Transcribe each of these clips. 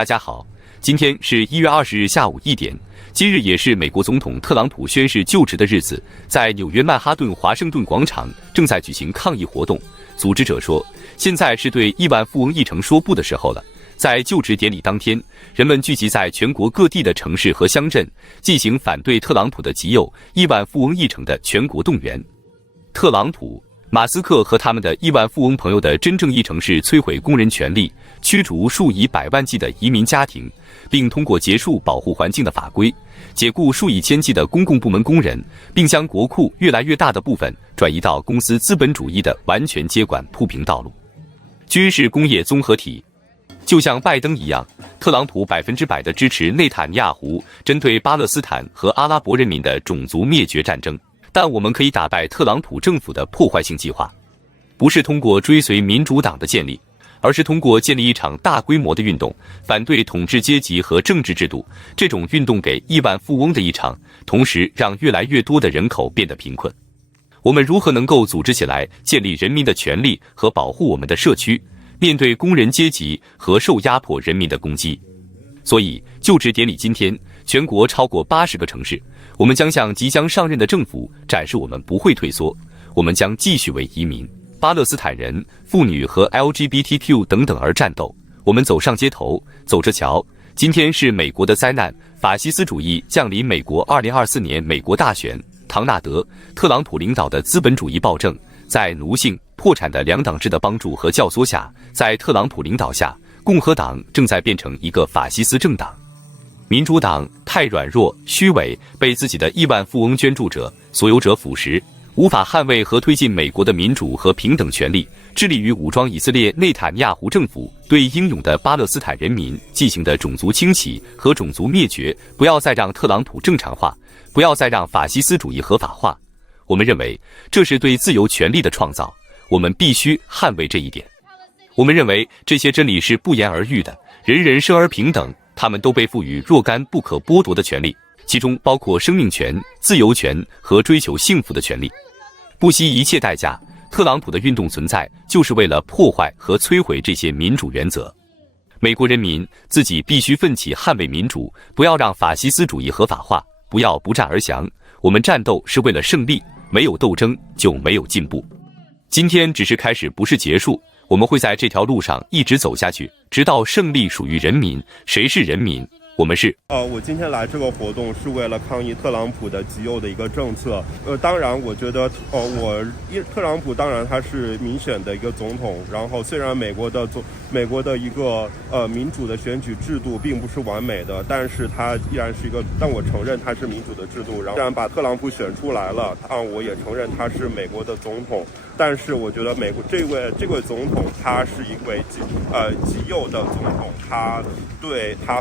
大家好，今天是1月20日下午1点，今日也是美国总统特朗普宣誓就职的日子，在纽约曼哈顿华盛顿广场正在举行抗议活动。组织者说，现在是对亿万富翁议程说不的时候了。在就职典礼当天，人们聚集在全国各地的城市和乡镇，进行反对特朗普的极右亿万富翁议程的全国动员。特朗普、马斯克和他们的亿万富翁朋友的真正议程是摧毁工人权利，驱逐数以百万计的移民家庭，并通过结束保护环境的法规，解雇数以千计的公共部门工人，并将国库越来越大的部分转移到公司资本主义的完全接管铺平道路。军事工业综合体。就像拜登一样，特朗普100%地支持内塔尼亚胡针对巴勒斯坦和阿拉伯人民的种族灭绝战争。但我们可以打败特朗普政府的破坏性计划，不是通过追随民主党的建立，而是通过建立一场大规模的运动，反对统治阶级和政治制度。这种运动给亿万富翁的一场，同时让越来越多的人口变得贫困。我们如何能够组织起来，建立人民的权利和保护我们的社区，面对工人阶级和受压迫人民的攻击？所以，就职典礼今天，全国超过80个城市，我们将向即将上任的政府展示我们不会退缩，我们将继续为移民、巴勒斯坦人、妇女和 LGBTQ 等等而战斗。我们走上街头，走着瞧。今天是美国的灾难，法西斯主义降临美国。2024年美国大选，唐纳德·特朗普领导的资本主义暴政，在奴性、破产的两党制的帮助和教唆下，在特朗普领导下，共和党正在变成一个法西斯政党。民主党太软弱、虚伪，被自己的亿万富翁捐助者、所有者腐蚀，无法捍卫和推进美国的民主和平等权利，致力于武装以色列内塔尼亚胡政府对英勇的巴勒斯坦人民进行的种族清洗和种族灭绝。不要再让特朗普正常化，不要再让法西斯主义合法化。我们认为这是对自由权利的创造，我们必须捍卫这一点。我们认为这些真理是不言而喻的，人人生而平等，他们都被赋予若干不可剥夺的权利，其中包括生命权、自由权和追求幸福的权利。不惜一切代价，特朗普的运动存在就是为了破坏和摧毁这些民主原则。美国人民自己必须奋起捍卫民主，不要让法西斯主义合法化，不要不战而降。我们战斗是为了胜利，没有斗争就没有进步。今天只是开始，不是结束。我们会在这条路上一直走下去，直到胜利属于人民。谁是人民？我们是。我今天来这个活动是为了抗议特朗普的极右的一个政策。当然，我觉得，特朗普当然他是民选的一个总统。然后，虽然美国的一个民主的选举制度并不是完美的，但是它依然是一个，但我承认它是民主的制度。然后，既然把特朗普选出来了，我也承认他是美国的总统。但是我觉得美国这位总统他是一位极右的总统，他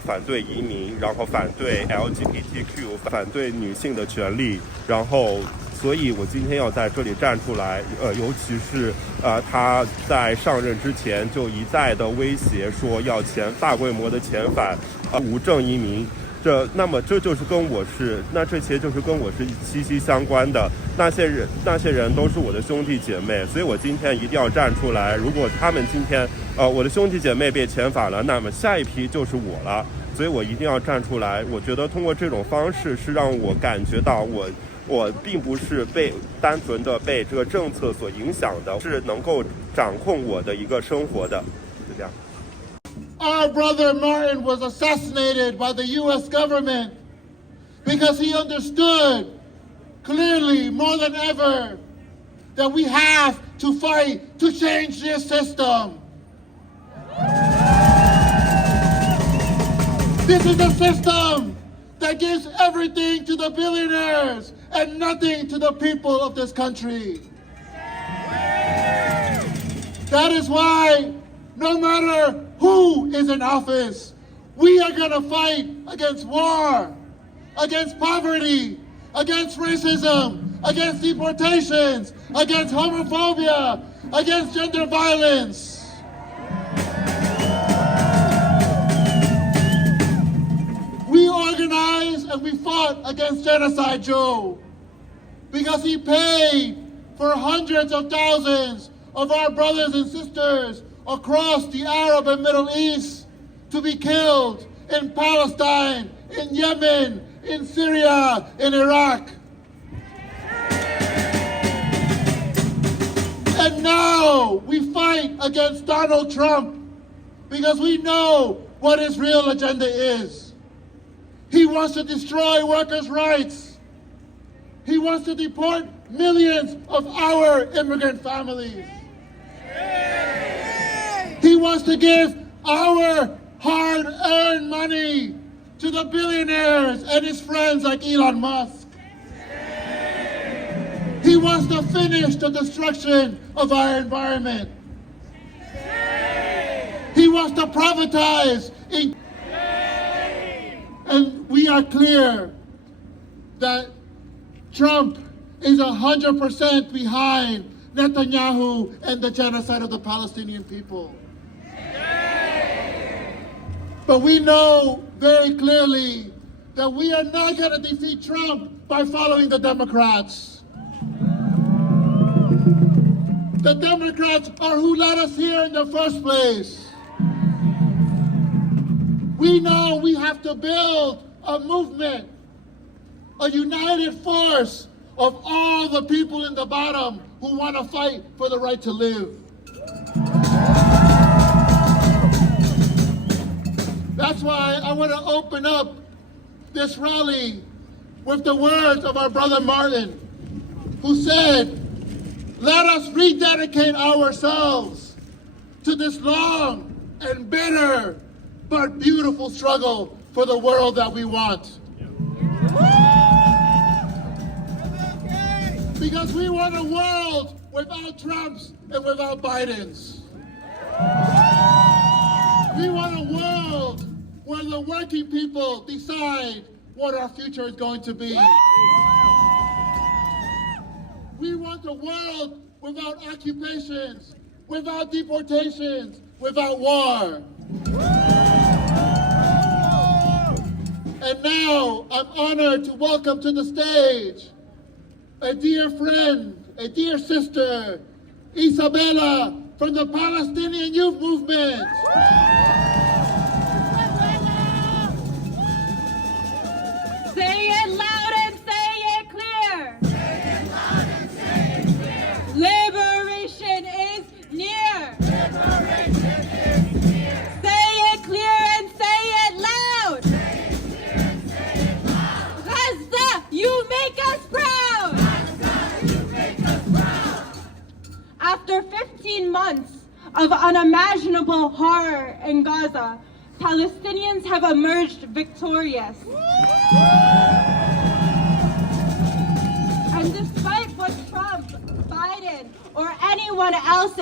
反对移民，然后反对 LGBTQ， 反对女性的权利，然后所以我今天要在这里站出来，尤其是他在上任之前就一再的威胁说要大规模的遣返无证移民。这就是跟我是息息相关的。那些人都是我的兄弟姐妹，所以我今天一定要站出来。如果他们今天我的兄弟姐妹被遣返了，那么下一批就是我了，所以我一定要站出来。我觉得通过这种方式是让我感觉到我并不是单纯的被这个政策所影响的，是能够掌控我的一个生活的。就这样。Our brother Martin was assassinated by the U.S. government because he understood clearly more than ever that we have to fight to change this system. This is a system that gives everything to the billionaires and nothing to the people of this country. That is why no matter who is in office, we are going to fight against war, against poverty, against racism, against deportations, against homophobia, against gender violence. We organized and we fought against Genocide Joe because he paid for hundreds of thousands of our brothers and sisters across the Arab and Middle East to be killed in Palestine, in Yemen, in Syria, in Iraq. And now we fight against Donald Trump because we know what his real agenda is. He wants to destroy workers' rights. He wants to deport millions of our immigrant families. He wants to give our hard-earned money to the billionaires and his friends like Elon Musk. He wants to finish the destruction of our environment. He wants to privatize. And we are clear that Trump is 100% behind Netanyahu and the genocide of the Palestinian people. But we know very clearly that we are not going to defeat Trump by following the Democrats. The Democrats are who led us here in the first place. We know we have to build a movement, a united force of all the people in the bottom who want to fight for the right to live. That's why I want to open up this rally with the words of our brother Martin, who said, "Let us rededicate ourselves to this long and bitter but beautiful struggle for the world that we want." Because we want a world without Trumps and without Bidens. We want a world where the working people decide what our future is going to be. We want a world without occupations, without deportations, without war. And now I'm honored to welcome to the stage a dear friend, a dear sister, Isabella from the Palestinian Youth Movement. Say it loud and say it clear. Say it loud and say it clear. Liberation is near. Liberation is near. Say it clear and say it loud. Say it clear and say it loud. Gaza, you make us proud. Gaza, you make us proud. After 15 months of unimaginable horror in Gaza, Palestinians have emerged victorious. And despite what Trump, Biden, or anyone else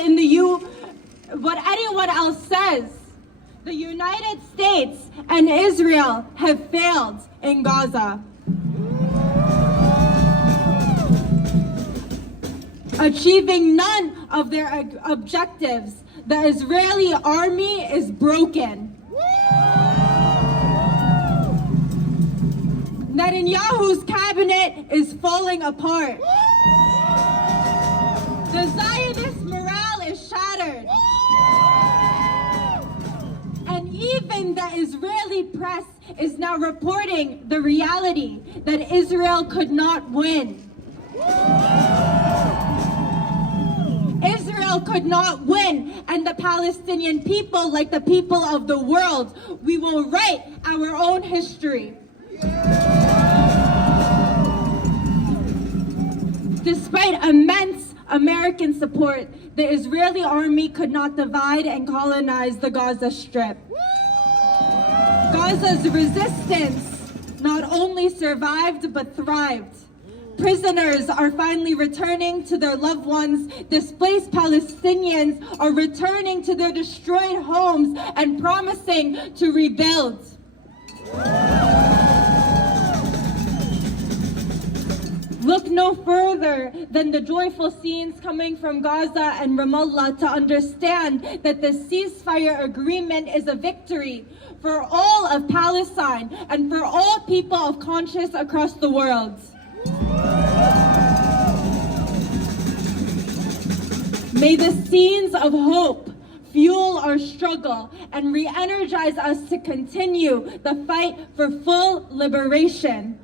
what anyone else says, the United States and Israel have failed in Gaza. Achieving none of their objectives, the Israeli army is broken. Netanyahu's cabinet is falling apart. The Zionist morale is shattered. And even the Israeli press is now reporting the reality that Israel could not win. Israel could not win, and the Palestinian people, like the people of the world, we will write our own history. Despite immense American support, the Israeli army could not divide and colonize the Gaza Strip. Gaza's resistance not only survived but thrived. Prisoners are finally returning to their loved ones. Displaced Palestinians are returning to their destroyed homes and promising to rebuild. Look no further than the joyful scenes coming from Gaza and Ramallah to understand that the ceasefire agreement is a victory for all of Palestine and for all people of conscience across the world. May the scenes of hope fuel our struggle and re-energize us to continue the fight for full liberation.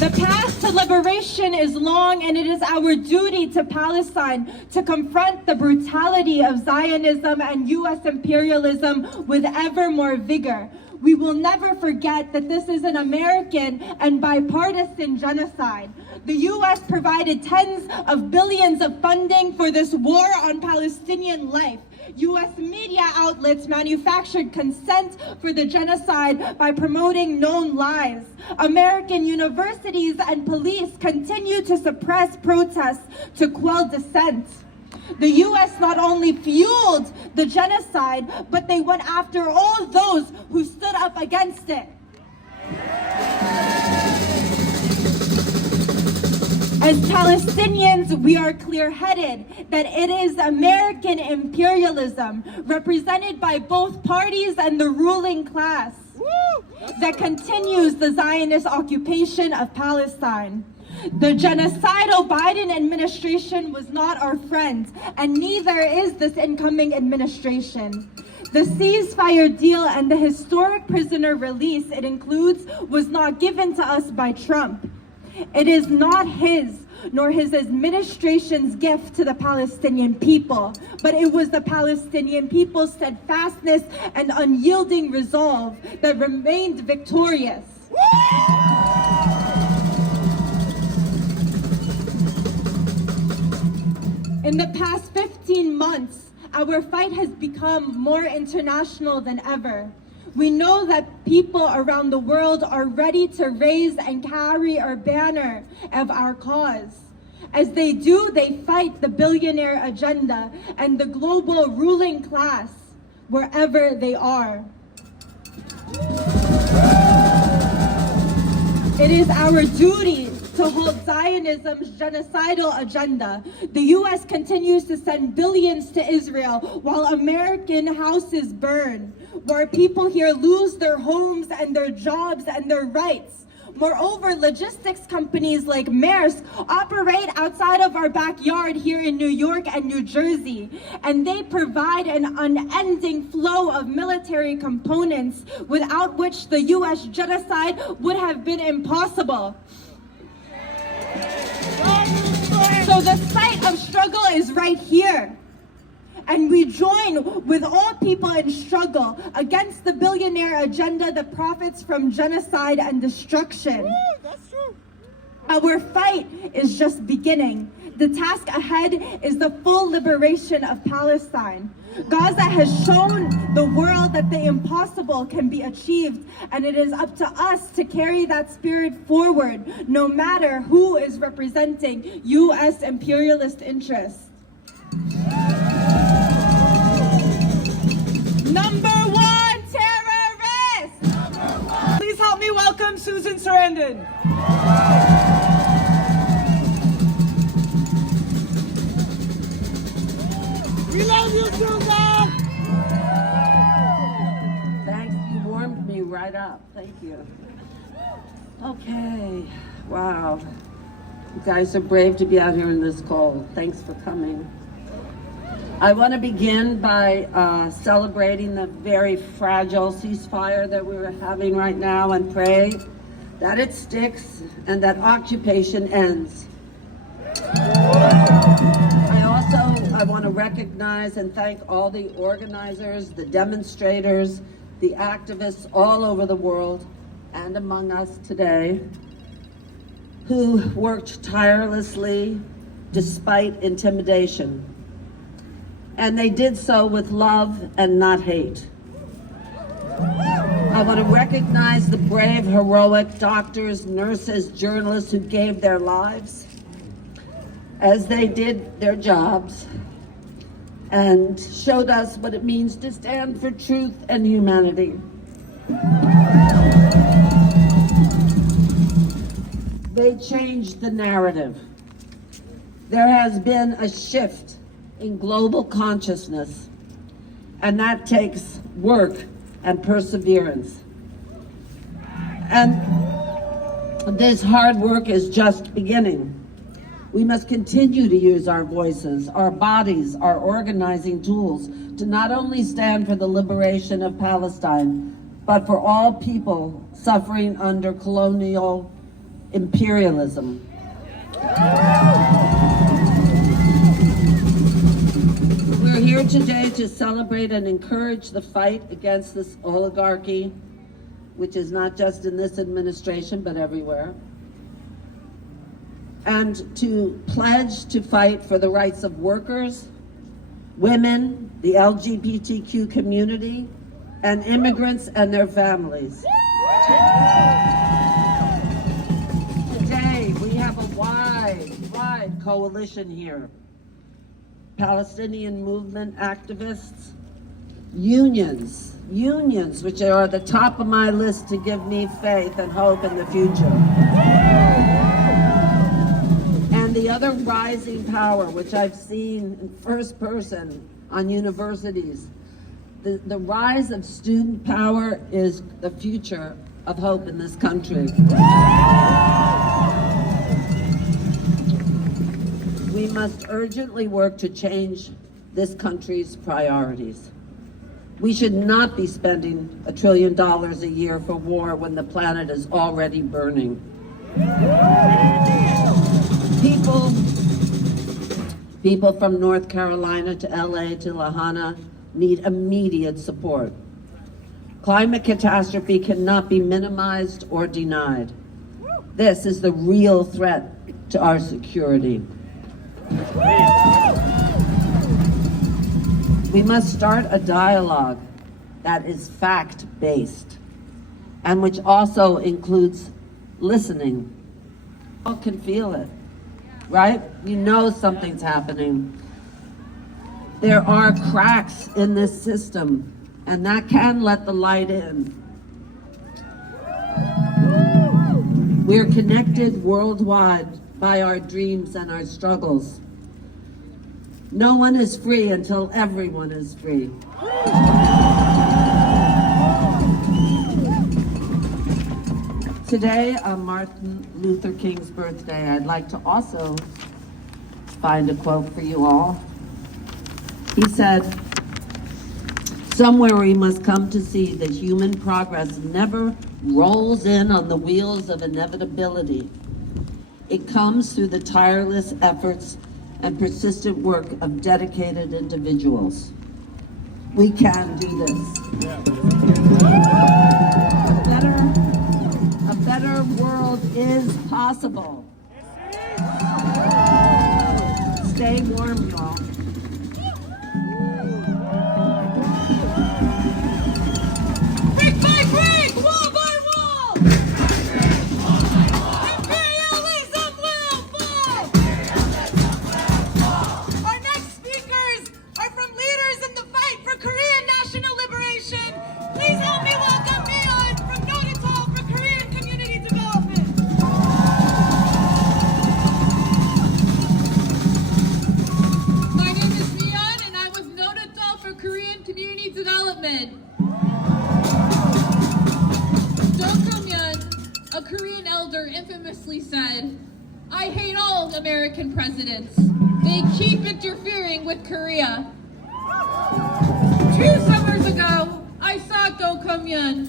The path to liberation is long, and it is our duty to Palestine to confront the brutality of Zionism and U.S. imperialism with ever more vigor. We will never forget that this is an American and bipartisan genocide. The U.S. provided tens of billions of funding for this war on Palestinian life. U.S. media outlets manufactured consent for the genocide by promoting known lies. American universities and police continue to suppress protests to quell dissent. The U.S. not only fueled the genocide, but they went after all those who stood up against it. As Palestinians, we are clear-headed that it is American imperialism, represented by both parties and the ruling class, that continues the Zionist occupation of Palestine. The genocidal Biden administration was not our friend, and neither is this incoming administration. The ceasefire deal and the historic prisoner release it includes was not given to us by Trump. It is not his nor his administration's gift to the Palestinian people, but it was the Palestinian people's steadfastness and unyielding resolve that remained victorious. In the past 15 months, our fight has become more international than ever. We know that people around the world are ready to raise and carry our banner of our cause. As they do, they fight the billionaire agenda and the global ruling class wherever they are. It is our duty to hold Zionism's genocidal agenda. The U.S. continues to send billions to Israel while American houses burn, where people here lose their homes and their jobs and their rights. Moreover, logistics companies like Maersk operate outside of our backyard here in New York and New Jersey, and they provide an unending flow of military components without which the U.S. genocide would have been impossible. So the site of struggle is right here. And we join with all people in struggle against the billionaire agenda that profits from genocide and destruction. That's true. Our fight is just beginning. The task ahead is the full liberation of Palestine. Gaza has shown the world that the impossible can be achieved, and it is up to us to carry that spirit forward, no matter who is representing U.S. imperialist interests. Number one terrorist! Number one. Please help me welcome Susan Sarandon. We love you, Susan! Thanks, you warmed me right up. Thank you. Okay, wow. You guys are brave to be out here in this cold. Thanks for coming. I want to begin by celebrating the very fragile ceasefire that we're having right now and pray that it sticks and that occupation ends. I want to recognize and thank all the organizers, the demonstrators, the activists all over the world and among us today who worked tirelessly despite intimidation. And they did so with love and not hate. I want to recognize the brave, heroic doctors, nurses, journalists who gave their lives as they did their jobs and showed us what it means to stand for truth and humanity. They changed the narrative. There has been a shift in global consciousness, and that takes work and perseverance. And this hard work is just beginning. We must continue to use our voices, our bodies, our organizing tools to not only stand for the liberation of Palestine, but for all people suffering under colonial imperialism. We're here today to celebrate and encourage the fight against this oligarchy, which is not just in this administration, but everywhere. And to pledge to fight for the rights of workers, women, the LGBTQ community, and immigrants and their families. Today, we have a wide coalition here. Palestinian movement activists, unions, which are at the top of my list to give me faith and hope in the future. And the other rising power, which I've seen in first person on universities, the rise of student power is the future of hope in this country. We must urgently work to change this country's priorities. We should not be spending $1 trillion a year for war when the planet is already burning. People from North Carolina to LA to Lahaina need immediate support. Climate catastrophe cannot be minimized or denied. This is the real threat to our security. We must start a dialogue that is fact-based and which also includes listening. All can feel it, right? You know something's happening. There are cracks in this system, and that can let the light in. We're connected worldwide by our dreams and our struggles. No one is free until everyone is free. Today, on Martin Luther King's birthday, I'd like to also find a quote for you all. He said, "Somewhere we must come to see that human progress never rolls in on the wheels of inevitability. It comes through the tireless efforts and persistent work of dedicated individuals. We can do this. A better world is possible." Stay warm, y'all. Brick by brick, wall by wall. Imperialism will fall. Our next speakers are from leaders in the fight for Korean national liberation. Please help me welcome Neon from Notital for Korean community development. My name is Neon and I'm with Notital for Korean community development. A Korean elder infamously said, "I hate all American presidents. They keep interfering with Korea." 2 summers ago, I saw Do Kum-yeon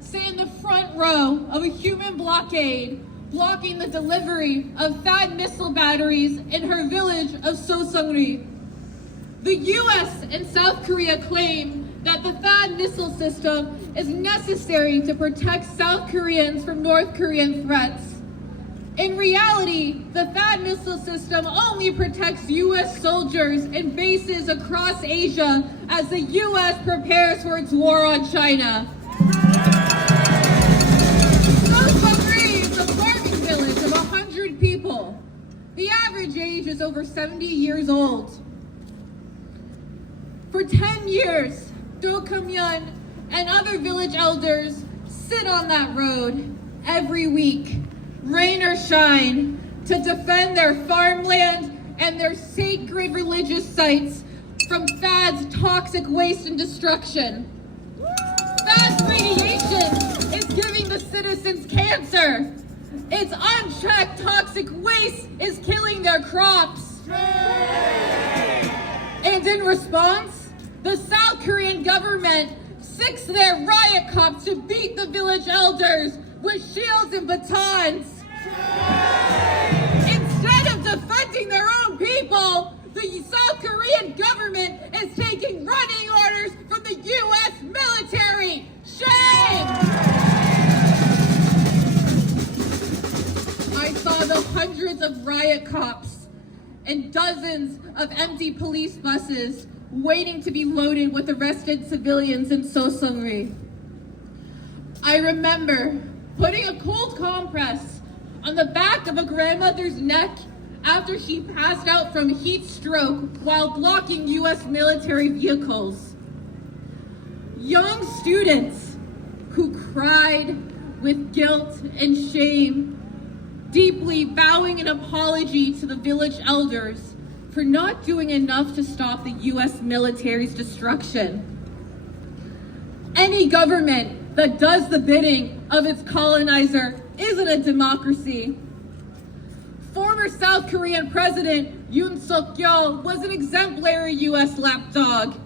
sit in the front row of a human blockade blocking the delivery of THAAD missile batteries in her village of So-seung-ri. The US and South Korea claim that the THAAD missile system is necessary to protect South Koreans from North Korean threats. In reality, the THAAD missile system only protects US soldiers in bases across Asia as the US prepares for its war on China. So-seung-ri is a farming village of 100 people. The average age is over 70 years old. For 10 years, Do Kum-yeon and other village elders sit on that road every week, rain or shine, to defend their farmland and their sacred religious sites from THAAD's toxic waste and destruction. THAAD's radiation is giving the citizens cancer. Its untracked toxic waste is killing their crops. And in response, the South Korean government sixed their riot cops to beat the village elders with shields and batons. Instead of defending their own people, the South Korean government is taking running orders from the U.S. military. Shame! I saw the hundreds of riot cops and dozens of empty police buses waiting to be loaded with arrested civilians in Soseongri. I remember putting a cold compress on the back of a grandmother's neck after she passed out from heat stroke while blocking U.S. military vehicles. Young students who cried with guilt and shame, deeply vowing an apology to the village elders for not doing enough to stop the U.S. military's destruction. Any government that does the bidding of its colonizer isn't a democracy. Former South Korean President Yoon Suk-yeol was an exemplary U.S. lapdog,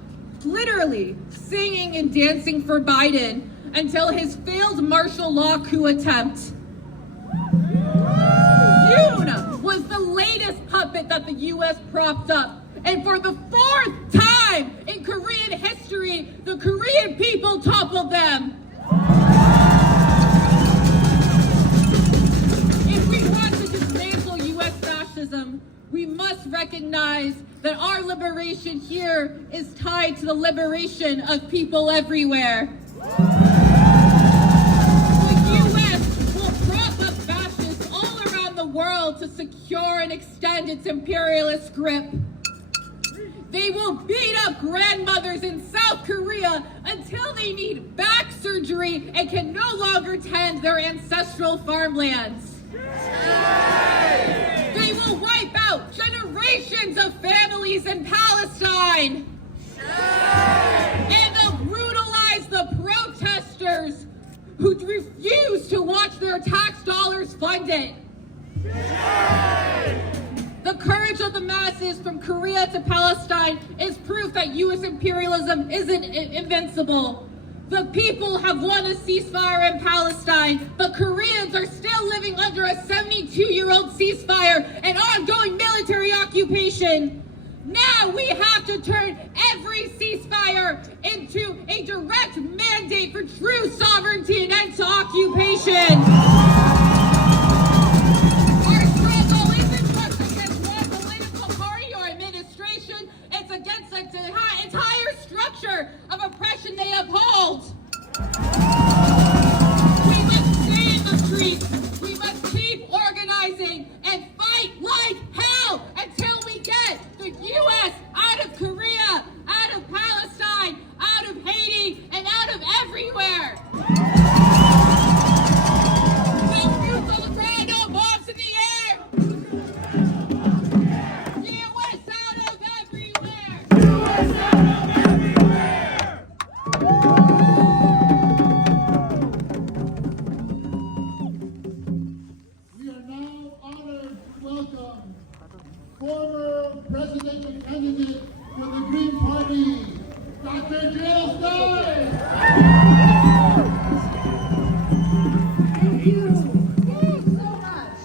literally singing and dancing for Biden until his failed martial law coup attempt. Yoon was the latest puppet that the U.S. propped up, and for the fourth time in Korean history, the Korean people toppled them. We must recognize that our liberation here is tied to the liberation of people everywhere. The U.S. will prop up fascists all around the world to secure and extend its imperialist grip. They will beat up grandmothers in South Korea until they need back surgery and can no longer tend their ancestral farmlands. They will wipe out generations of families in Palestine. And they'll brutalize the protesters who refuse to watch their tax dollars fund it. The courage of the masses from Korea to Palestine is proof that U.S. imperialism isn't invincible. The people have won a ceasefire in Palestine, but Koreans are still living under a 72-year-old ceasefire and ongoing military occupation. Now we have to turn every ceasefire into a direct mandate for true sovereignty and end to occupation. Our struggle isn't just against one political party or administration, it's against the entire structure of oppression they uphold. We must stay in the streets. We must keep organizing and fight like hell until we get the U.S. out of Korea, out of Palestine, out of Haiti, and out of everywhere. No boots on the ground, no bombs in the air. U.S. out of everywhere. U.S. out of everywhere. We are now honored to welcome former presidential candidate for the Green Party, Dr. Jill Stein. Thank you. Thank you so much.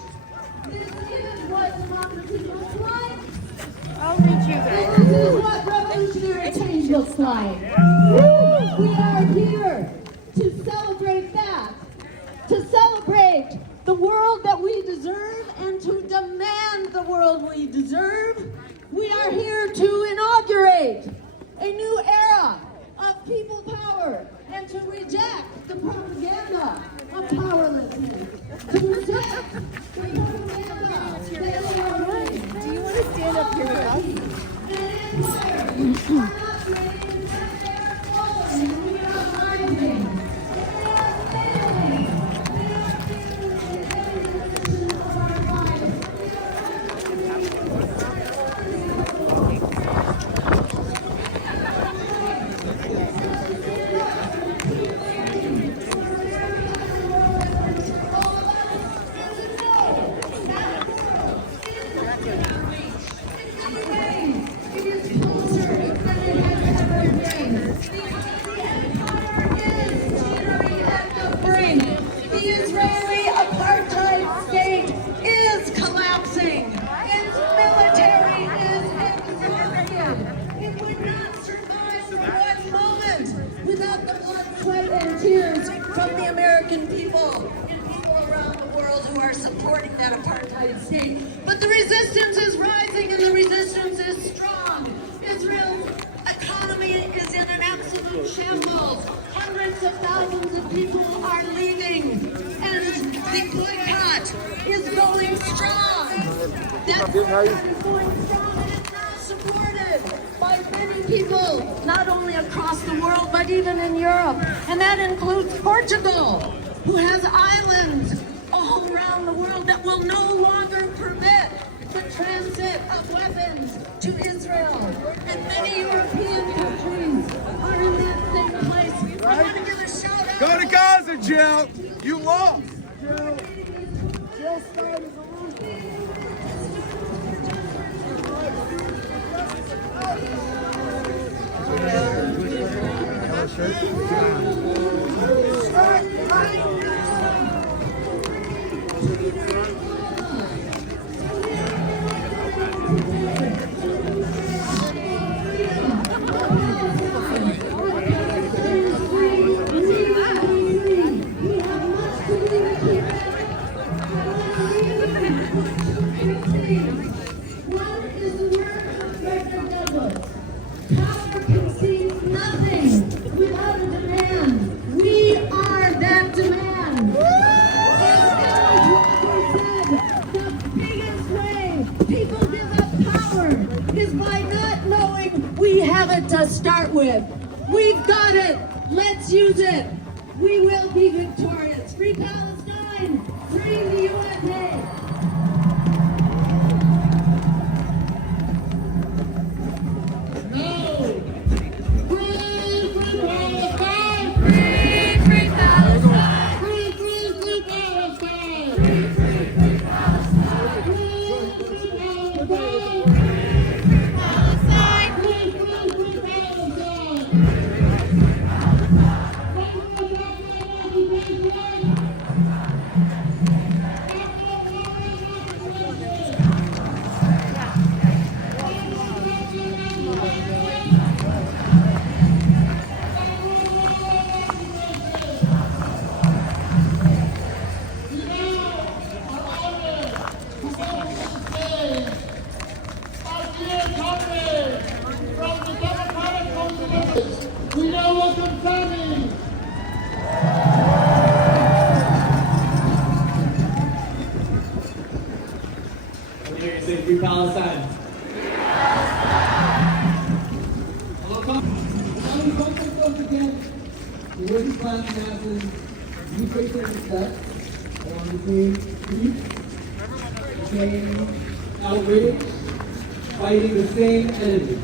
This is what democracy looks like. I'll read you that. This is what revolutionary change looks like. We are here to celebrate that, to celebrate the world that we deserve and to demand the world we deserve. We are here to inaugurate a new era of people power and to reject the propaganda of powerlessness. To reject the propaganda that they are running. Do you want to stand up here with us? And empire are not made in without the blood, sweat, and tears from the American people and people around the world who are supporting that apartheid state. But the resistance is rising and the resistance is strong. Israel's economy is in an absolute shambles. Hundreds of thousands of people are leaving, and the boycott is going strong. That boycott is going strong, and it's now supported by many people, not only across the world, but even in Europe. And that includes Portugal, who has islands all around the world that will no longer permit the transit of weapons to Israel. And many European countries are in that same place. I want to give a shout out. Go to Gaza, Jill. You lost. Jill Stein is a loser. One is the word of Frederick Douglass. Power concedes nothing without a demand. We are that demand. As Walker said, the biggest way people give up power is by not knowing we have it to start with. We've got it. Let's use it. We will be victorious. Free Palestine. Free the USA. We now welcome Sammy. Say free Palestine. Once again, the working class masses, you take their respect along the same grief, the same outrage, fighting the same enemy.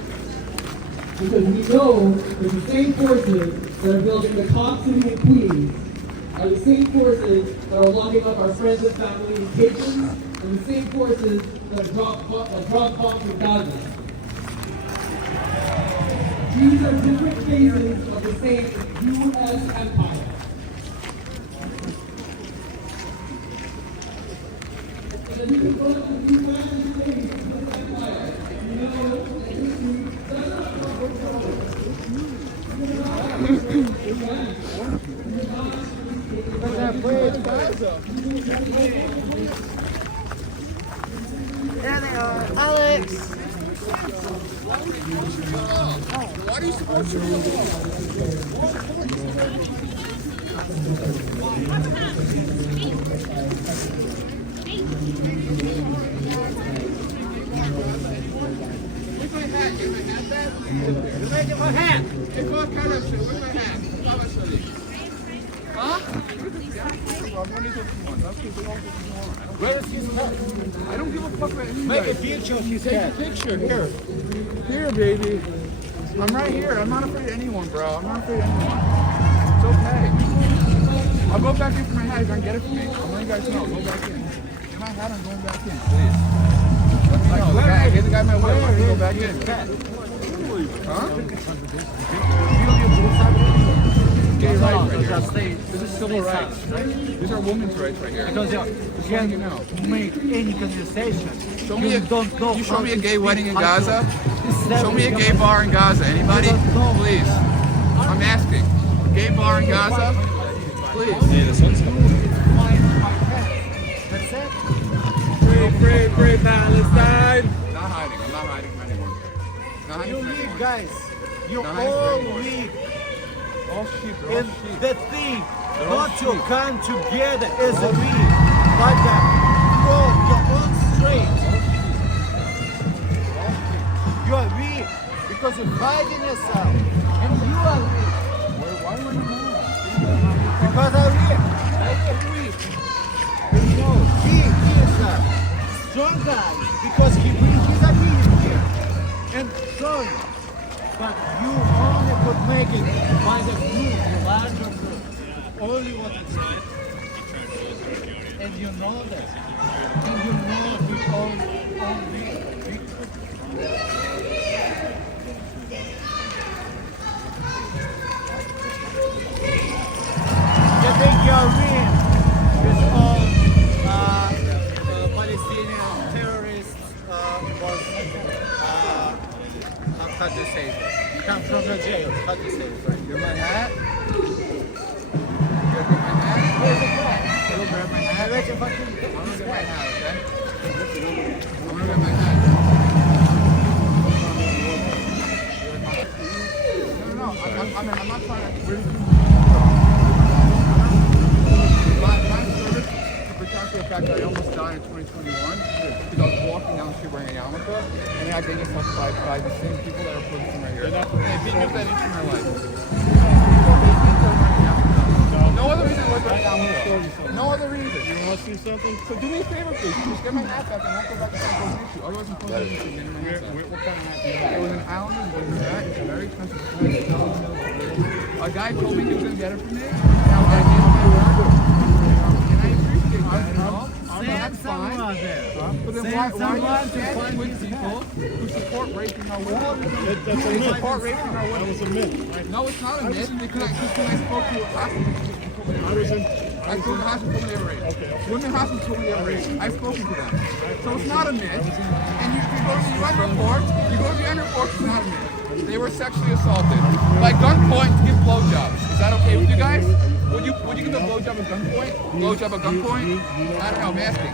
Because we know that the same forces that are building the Cox City and Queens are the same forces that are locking up our friends and family in cages, and the same forces that drop bombs in Gaza. These are different phases of the same U.S. empire. And you can go to the U.S. phase of this empire. You know that history does not There they are. Alex. Why do you support Where's my hat? Get my hat back? Where's my hat? It's all kind of shit. Where's my hat? Huh? Where is his hat? I don't give a fuck about anything. Make a picture of his hat. Take a picture. Here. Here, baby. I'm right here. I'm not afraid of anyone, bro. I'm not afraid of anyone. It's okay. I'll go back in for my hat. You can get it for me. I'll let you guys know. Go back in. Get my hat. I'm going back in, please. Let me know. Get the guy my way. Let me go back in. Huh? Gay rights right here. This is civil rights. These are women's rights right here. Because you can't make any conversation. Show me you show me a gay wedding in Gaza? Show me a gay bar in Gaza. Anybody? Please. I'm asking. gay bar in Gaza? Please. Free Palestine. Not hiding. I'm not hiding from anyone. Not hiding You from leave, anyone. guys. You Not all hiding from anyone. leave. All sheep. They're all And sheep. the thing, They're all not to sheep. come together as a we, but go your own straight. You are weak because you're hiding yourself. And you are weak. Why would you move? Because I'm weak. I'm weak. No, he is a strong guy because he's a weak here. And strong. But you only could make it by the group, the larger group. Only what it's like. And you know that. And you know we all weak. You think you're real with all Palestinian terrorists was how to say it? Come from the jail. How to say it? You're my hat? You're my hat? Where's the car? You'll grab my hat? I bet you fucking I'm gonna get my hat, okay? I'm gonna get my hat. No, I'm not trying to. My service to protect the fact that I almost died in 2021 because I was walking down the street wearing a yarmulke and I got assaulted by the same people that are protesting right here. And they beat me up that inch in my life. No other reason was wearing a yarmulke. No other reason. You want to see something? So do me a favor, please. Just get my hat back and I'll go back and find an issue. Otherwise, I'm supposed to get my hat back. What kind of hat? It was an Allen Woodman hat. It's a very expensive hat. A guy told me he was going to get it for me. And I was going to give him my word. And I appreciate that, you know? That's fine. But then why are you standing with people who support raping our women? Who support raping our women? That was a myth. No, it's not a myth. Because I spoke to a hospital. I spoke to a hospital told me they were raped. Women hospitals told me they were raped. I've spoken to them. So it's not a myth. And you go to the UN report. You go to the UN report, it's not a myth. They were sexually assaulted by gunpoint to give blowjobs. Is that okay with you guys? Would you give a blowjob at gunpoint? Blowjob at gunpoint? I don't know. I'm asking.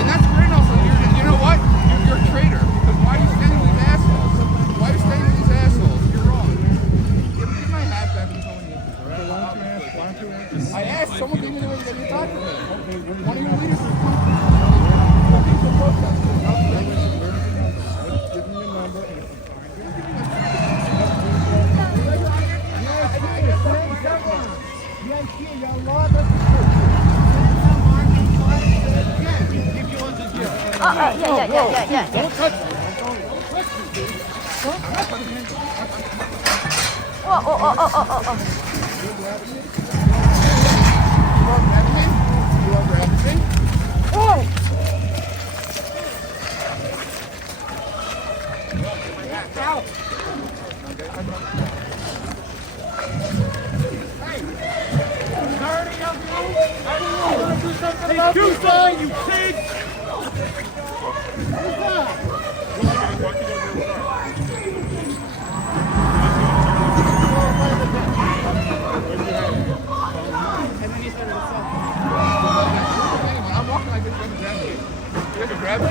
And that's great also. You know what? You're a traitor. Because why are you standing with these assholes? Why are you standing with these assholes? You're wrong. Give my hat back and tell me. I asked. Someone gave me the way to get me back from it. One of your leaders is people protesting. Give me your number and Yeah. Don't touch me. Oh. You want to grab me? Oh! Out! Hey, you sign, you pig! I'm walking like this. You can grab me.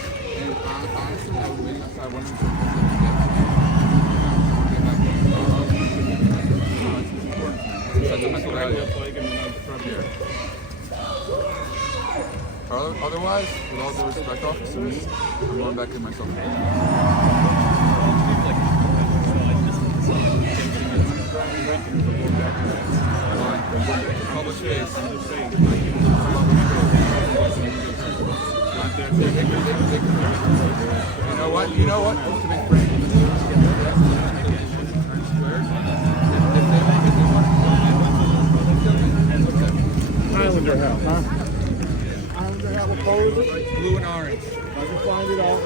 Honestly, I was waiting outside one of Otherwise, with all due respect, officers, I'm going back in myself. Public space. You know what? To make friends. Islander hell, huh? Islander hell, what color is it? Blue and orange. I can find it all.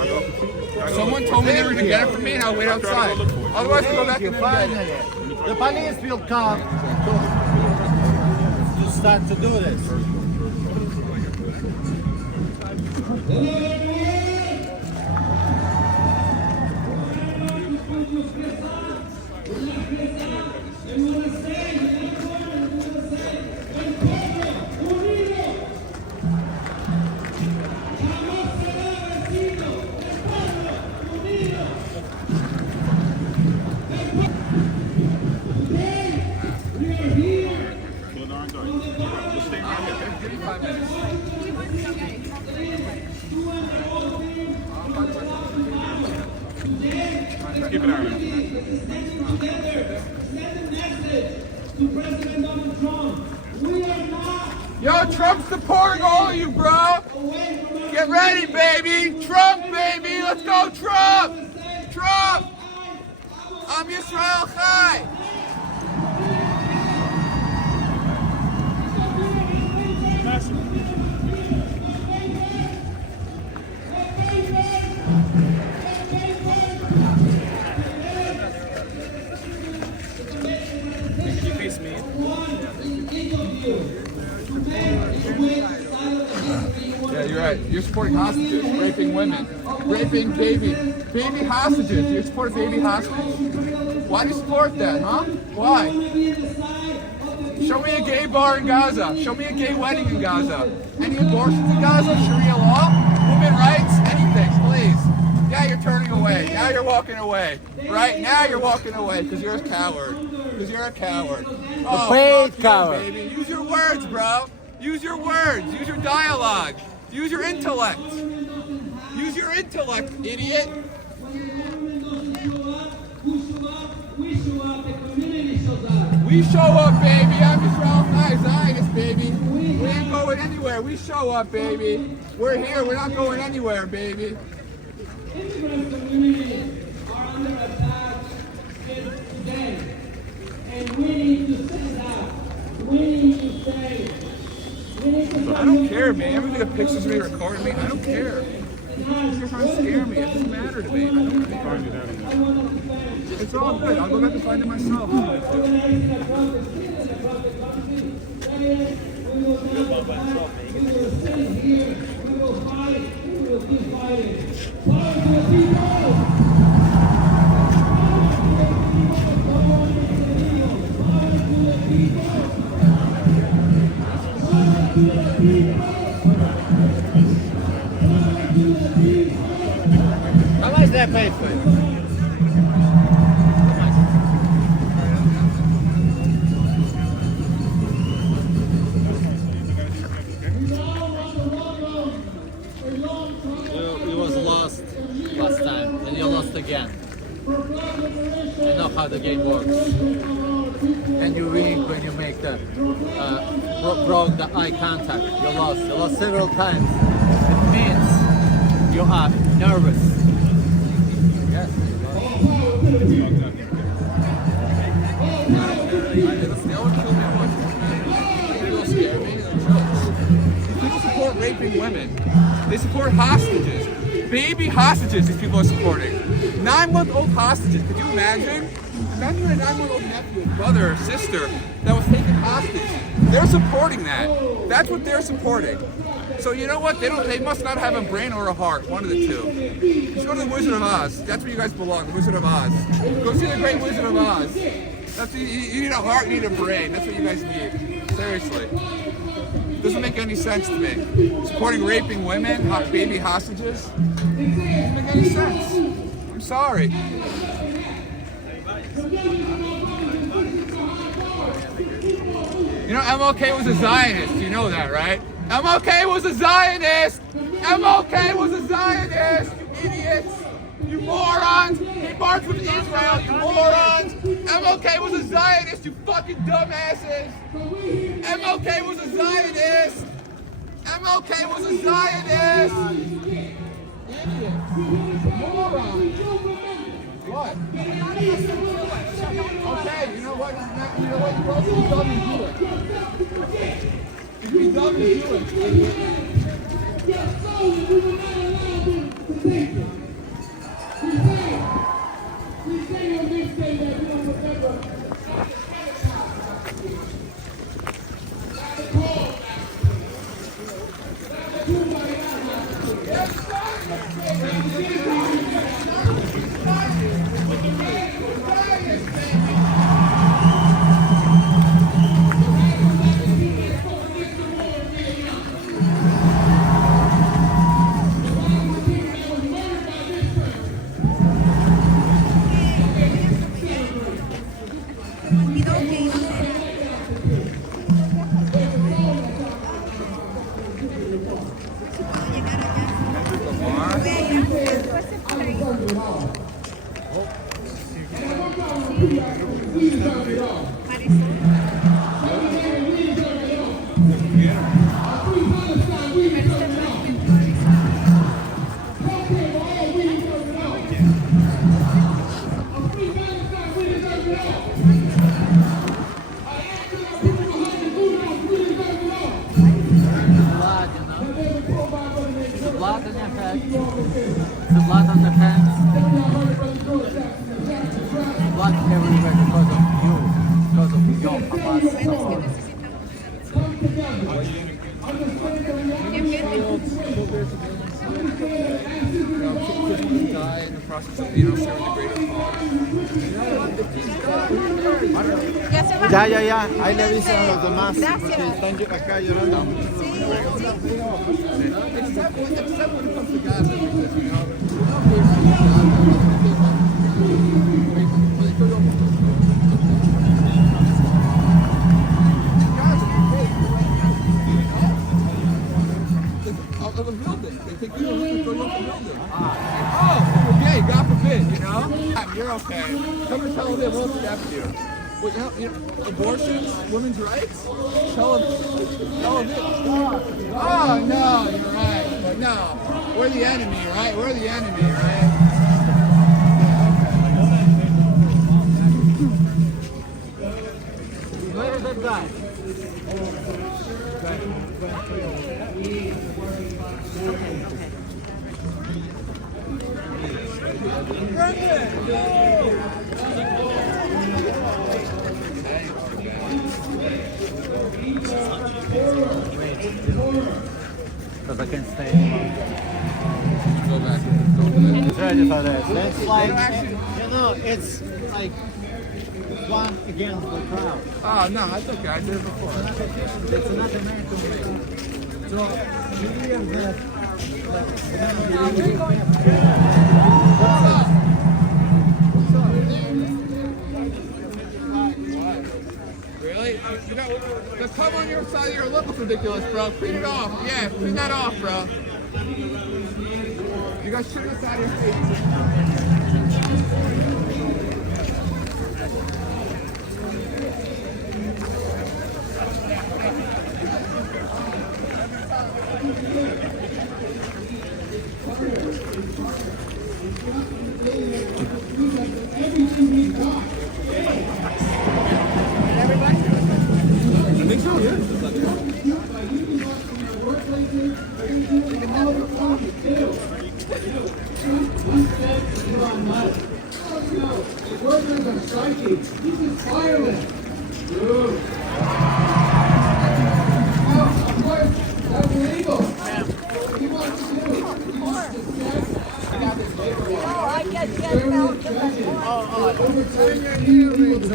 Someone told me they were going to get it from me and I'll wait outside. Otherwise, I'll go back in the day. The police will come to start to do this. Yo, Trump's supporting all of you, bro. Get ready, baby. Trump, baby. Let's go, Trump. Trump. I'm Yisrael Chai. Yeah, you're right. You're supporting hostages, raping women, raping baby hostages. You're supporting baby hostages. Why do you support that, huh? Why? Show me a gay bar in Gaza. Show me a gay wedding in Gaza. Any abortions in Gaza? Sharia law? Women rights? Anything, please. Yeah, you're turning away. Now you're walking away. Right? Now you're walking away because you're a coward. Because you're a coward. Oh, paid coward. Baby. Use your words, bro. Use your words. Use your dialogue. Use your intellect. Use your intellect, idiot. We show up, baby. I'm Yisrael Chai, Zionist, baby. We ain't going anywhere. We show up, baby. We're here. We're not going anywhere, baby. Immigrant communities are under attack today, and we need to stand up. We need to say, I don't care, man. Everybody got pictures of me recording me. I don't care. You're trying to scare me. It doesn't matter to me. I don't care. It's all good. I'll go back and find it myself. How much they paid for it? You was lost last time, and you lost again. You know how the game works. And you win when you make the broke the eye contact. You lost several times. It means you are nervous. Yes. People support raping women. They support hostages. Baby hostages these people are supporting. 9-month-old hostages. Could you imagine? Imagine a 9-month-old nephew, brother, or sister that was taken hostage. They're supporting that. That's what they're supporting. So you know what? They must not have a brain or a heart. One of the two. Just go to the Wizard of Oz. That's where you guys belong. The Wizard of Oz. Go see the Great Wizard of Oz. That's what you need a heart. You need a brain. That's what you guys need. Seriously. Doesn't make any sense to me. Supporting raping women, baby hostages. Doesn't make any sense. I'm sorry. You know, MLK was a Zionist. You know that, right? MLK was a Zionist! MLK was a Zionist, you idiots! You morons! He marched with Israel, you morons! MLK was a Zionist, you fucking dumbasses! MLK was a Zionist! MLK was a Zionist! Idiots! Morons! What? Okay, you know what? You know what? You're also dumb and Jewish. You be dumb and Jewish, idiot. We say on this day that we don't remember. Ya. Ahí le avisan a los demás. Porque están acá llorando. Okay, God forbid, you know? You're okay. Come and tell them what's happened to you. Well, you know, abortions, women's rights? Tell them. Oh, no, you're right. But no, we're the enemy, right? We're the enemy, right? Where is that guy? Because I can stay. Go back. It's ready for this. It's like, it's like one against the crowd. Oh, no, that's okay. I did it before. It's not American way. So, Really? You got, the cum on your side of your lip is ridiculous, bro. Clean it off. Yeah, clean that off, bro. You got shit inside your face. Workers are striking. This is violent. Now, of course, that's illegal. What he wants to do, he wants to check. I get out. Overturn your hearings.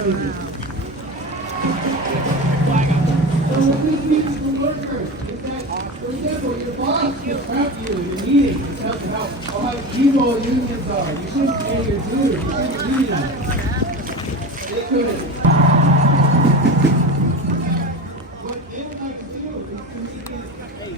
So what this means to workers is that, for example, your boss will have you in a meeting and tell you how evil unions are. You shouldn't pay your dues. You shouldn't be that. They couldn't. What they would like to do is to make it a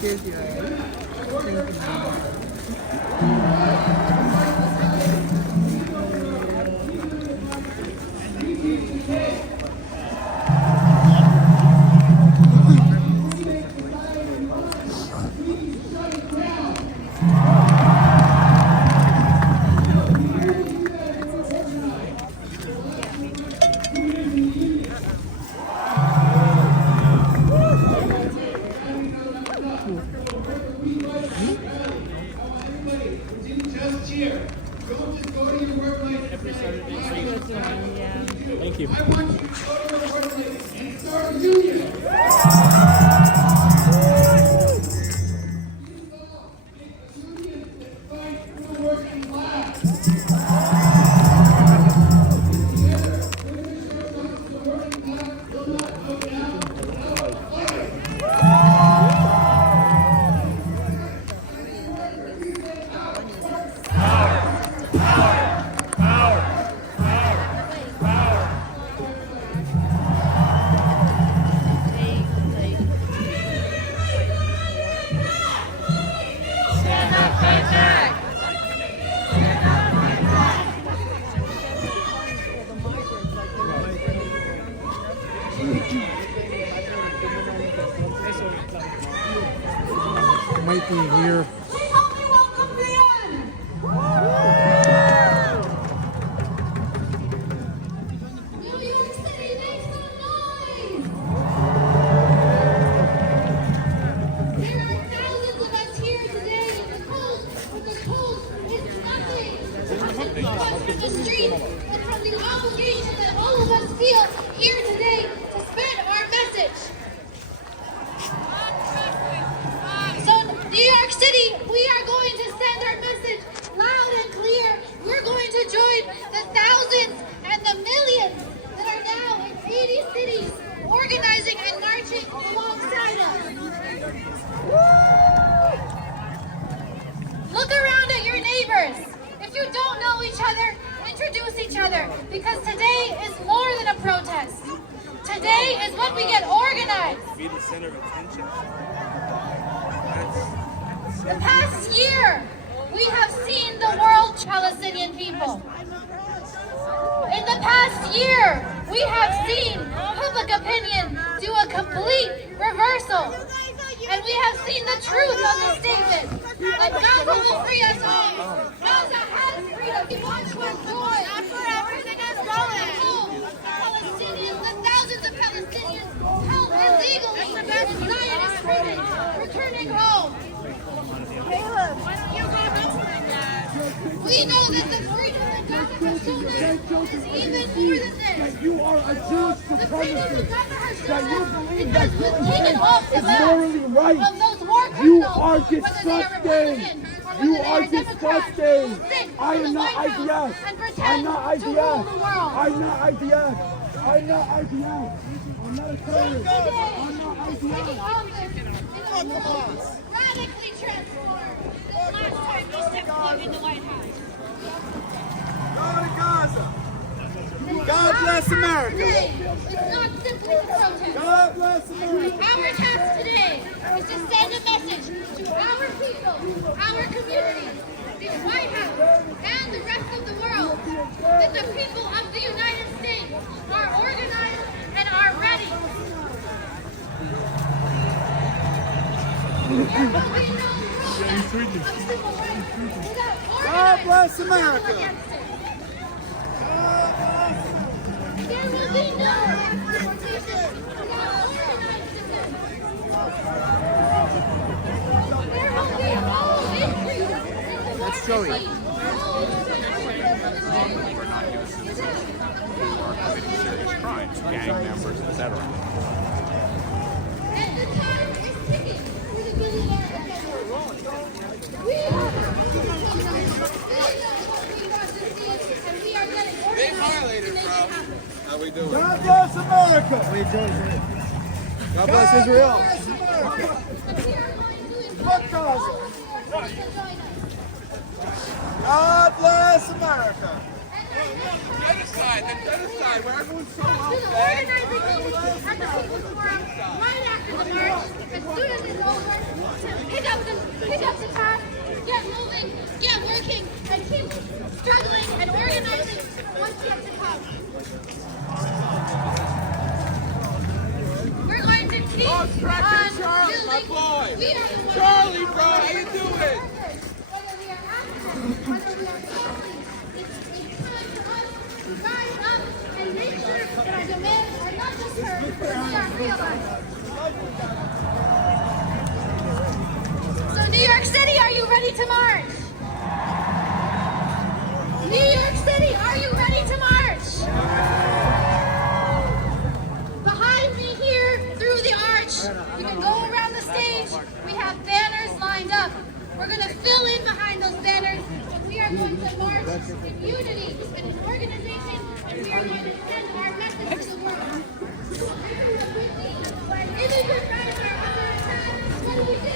Here's your Thank you. Might be here. Please help me welcome Brian! New York City, make some noise! There are thousands of us here today in the cold, but the cold is nothing. From the streets and from the obligation that all of us feel here today to spread our message. So, New York City, we are going to send our message loud and clear. We're going to join the thousands and the millions that are now in 80 cities organizing and marching alongside us. Look around at your neighbors. If you don't know each other, introduce each other, because today is more than a protest. Today is when we get organized. Be the center of attention. The past year, we have seen the world Palestinian people. In the past year, we have seen public opinion do a complete reversal. And we have seen the truth of the statement that Gaza will free us all. Gaza has freedom. He wants to enjoy. Not forever. Everything is going. Palestinians, the thousands of Palestinians held illegally in Zionist prisons, returning home. We know that the freedom that Gaza has shown us is even more than this. You are a Jewish The freedom that supremacist. Gaza has That shown you us believe is that that we've taken off the is morally mask right. of those war You criminals, are whether they are disgusting. Republican or You whether are they are Democrat, disgusting. who sit I in the am not White House IDF. and I'm pretend not to rule IDF. the world. I'm not IDF. I'm not IDF. I'm not a terrorist. Today I'm not is IDF. taking office in a world radically transformed the last time he stepped foot in the White House. Go to Gaza. God bless America. It's not simply a protest. God bless America. Our task today is to send a message to our people, our communities, the White House, and the rest of the world that the people of the United States are organized and are ready. There will be no protest of civil rights without God bless organized America. struggle against it. There will be no confrontation without organized defense. There will be no increase in democracy. We're not innocent who are committing serious crimes, gang members, etc. And the time is ticking for the billionaire offenders. We are and we are getting organized to make it happen. How we doing? God bless America. How you doing? God bless Israel. Fuck Gaza. God bless America. Genocide, the genocide, where everyone's so well To the organizing movement and the People's Forum right after the march march. As soon as it's over, pick up the task, get moving, get working, and keep struggling and organizing for what's yet to come. We're going to keep on building. We are the ones. Charlie, bro, how you doing? Whether we are activists, whether we are families, it's time for us to rise up and make sure that our demands are not just heard, but they are realized. So New York City, are you ready to march? New York City, are you ready to march? Behind me here, through the arch, you can go around the stage. We have banners lined up. We're going to fill in behind those banners, and we are going to march in unity and in organization, and we are going to send our message to the world. When immigrant rights are under attack, what do we do?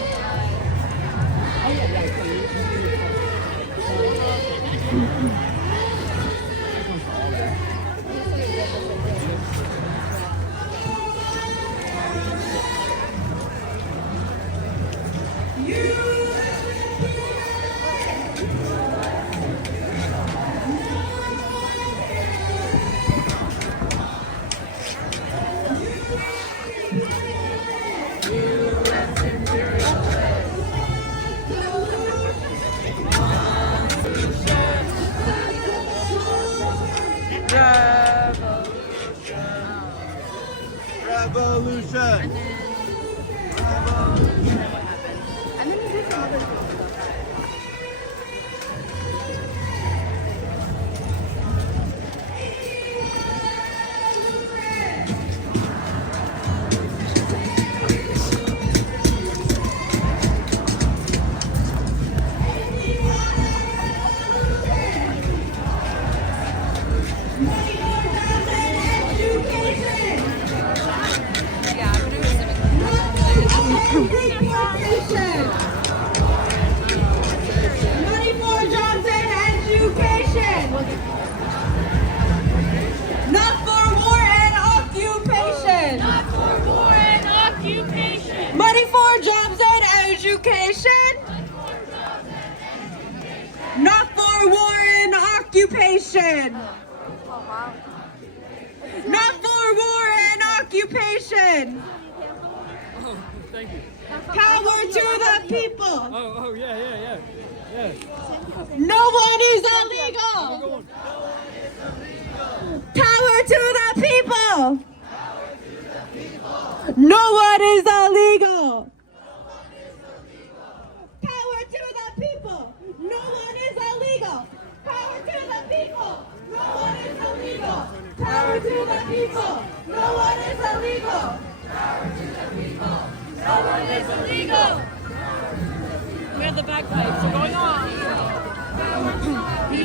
Revolution! Money for jobs and education. Not for war and occupation. Not for war and occupation. Money for jobs and education. Not for war and occupation. Not for war and occupation. Power to the people. Oh, yeah. No one is illegal. Power to the people. No one is illegal. Power to the people. No one is illegal. Power to the people. No one is illegal. Power to the people. No one is illegal. Power to the people. No one is illegal. We have the bagpipes are going on.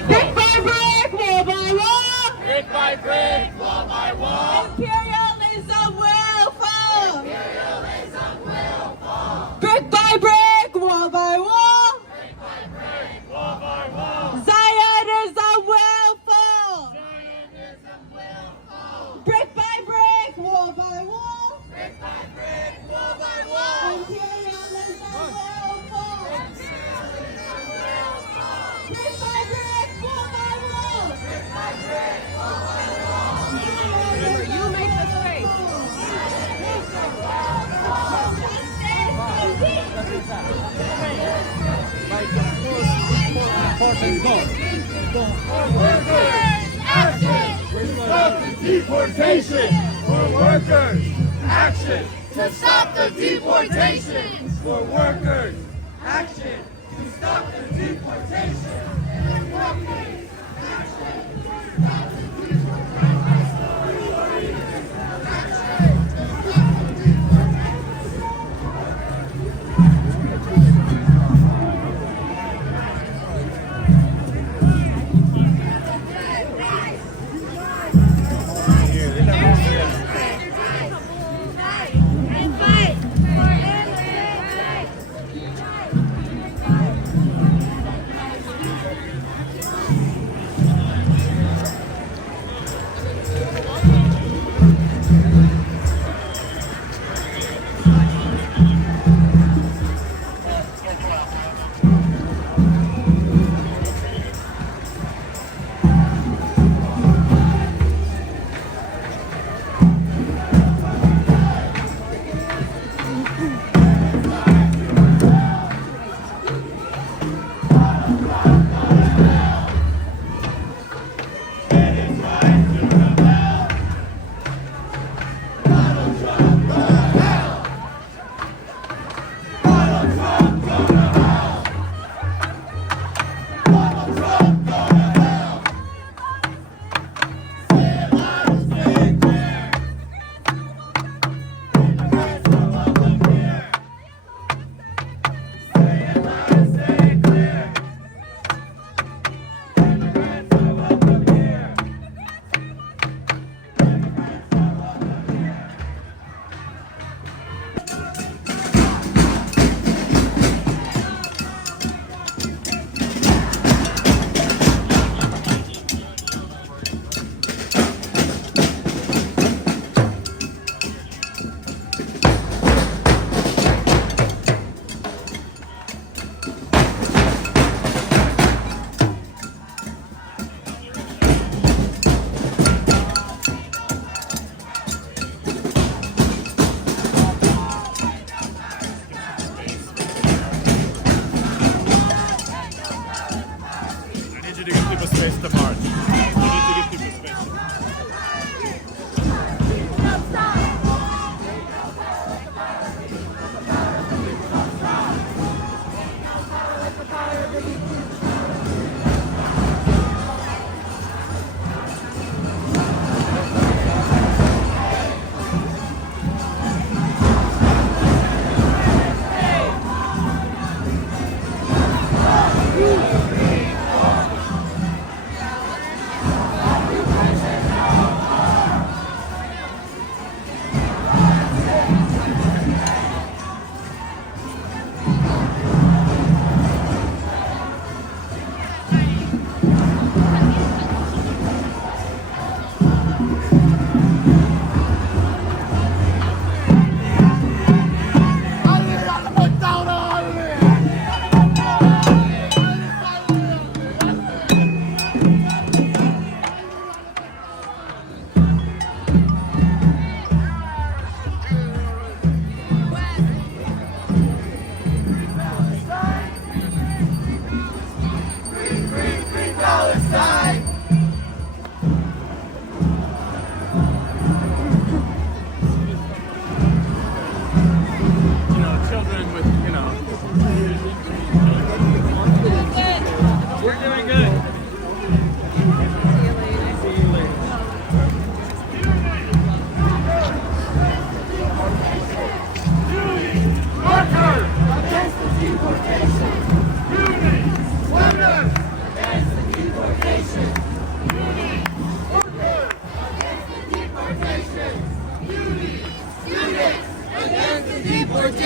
Brick by brick, wall by wall. Brick by brick, wall by wall. Imperialism will fall. Imperialism will fall. Brick by brick, wall by wall. Brick by brick, wall by wall. Zionism will fall. Zionism will fall. Brick by brick, wall by wall. Brick by brick, wall by wall. Imperialism will fall. Imperialism will fall. Brick by brick, wall by wall. Brick by brick, wall by wall. You make the space. Deportation for workers. Action to stop the deportation for workers. Action to stop the deportation for workers.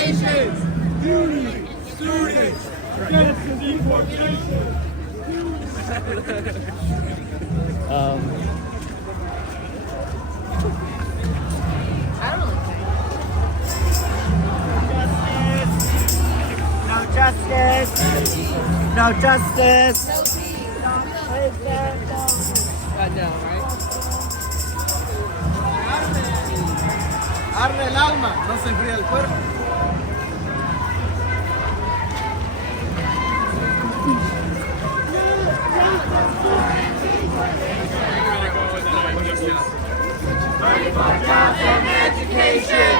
deportations! Duty! Students! Against the deportation! No justice! No justice! Arde el alma, no se enfría el cuerpo. Education!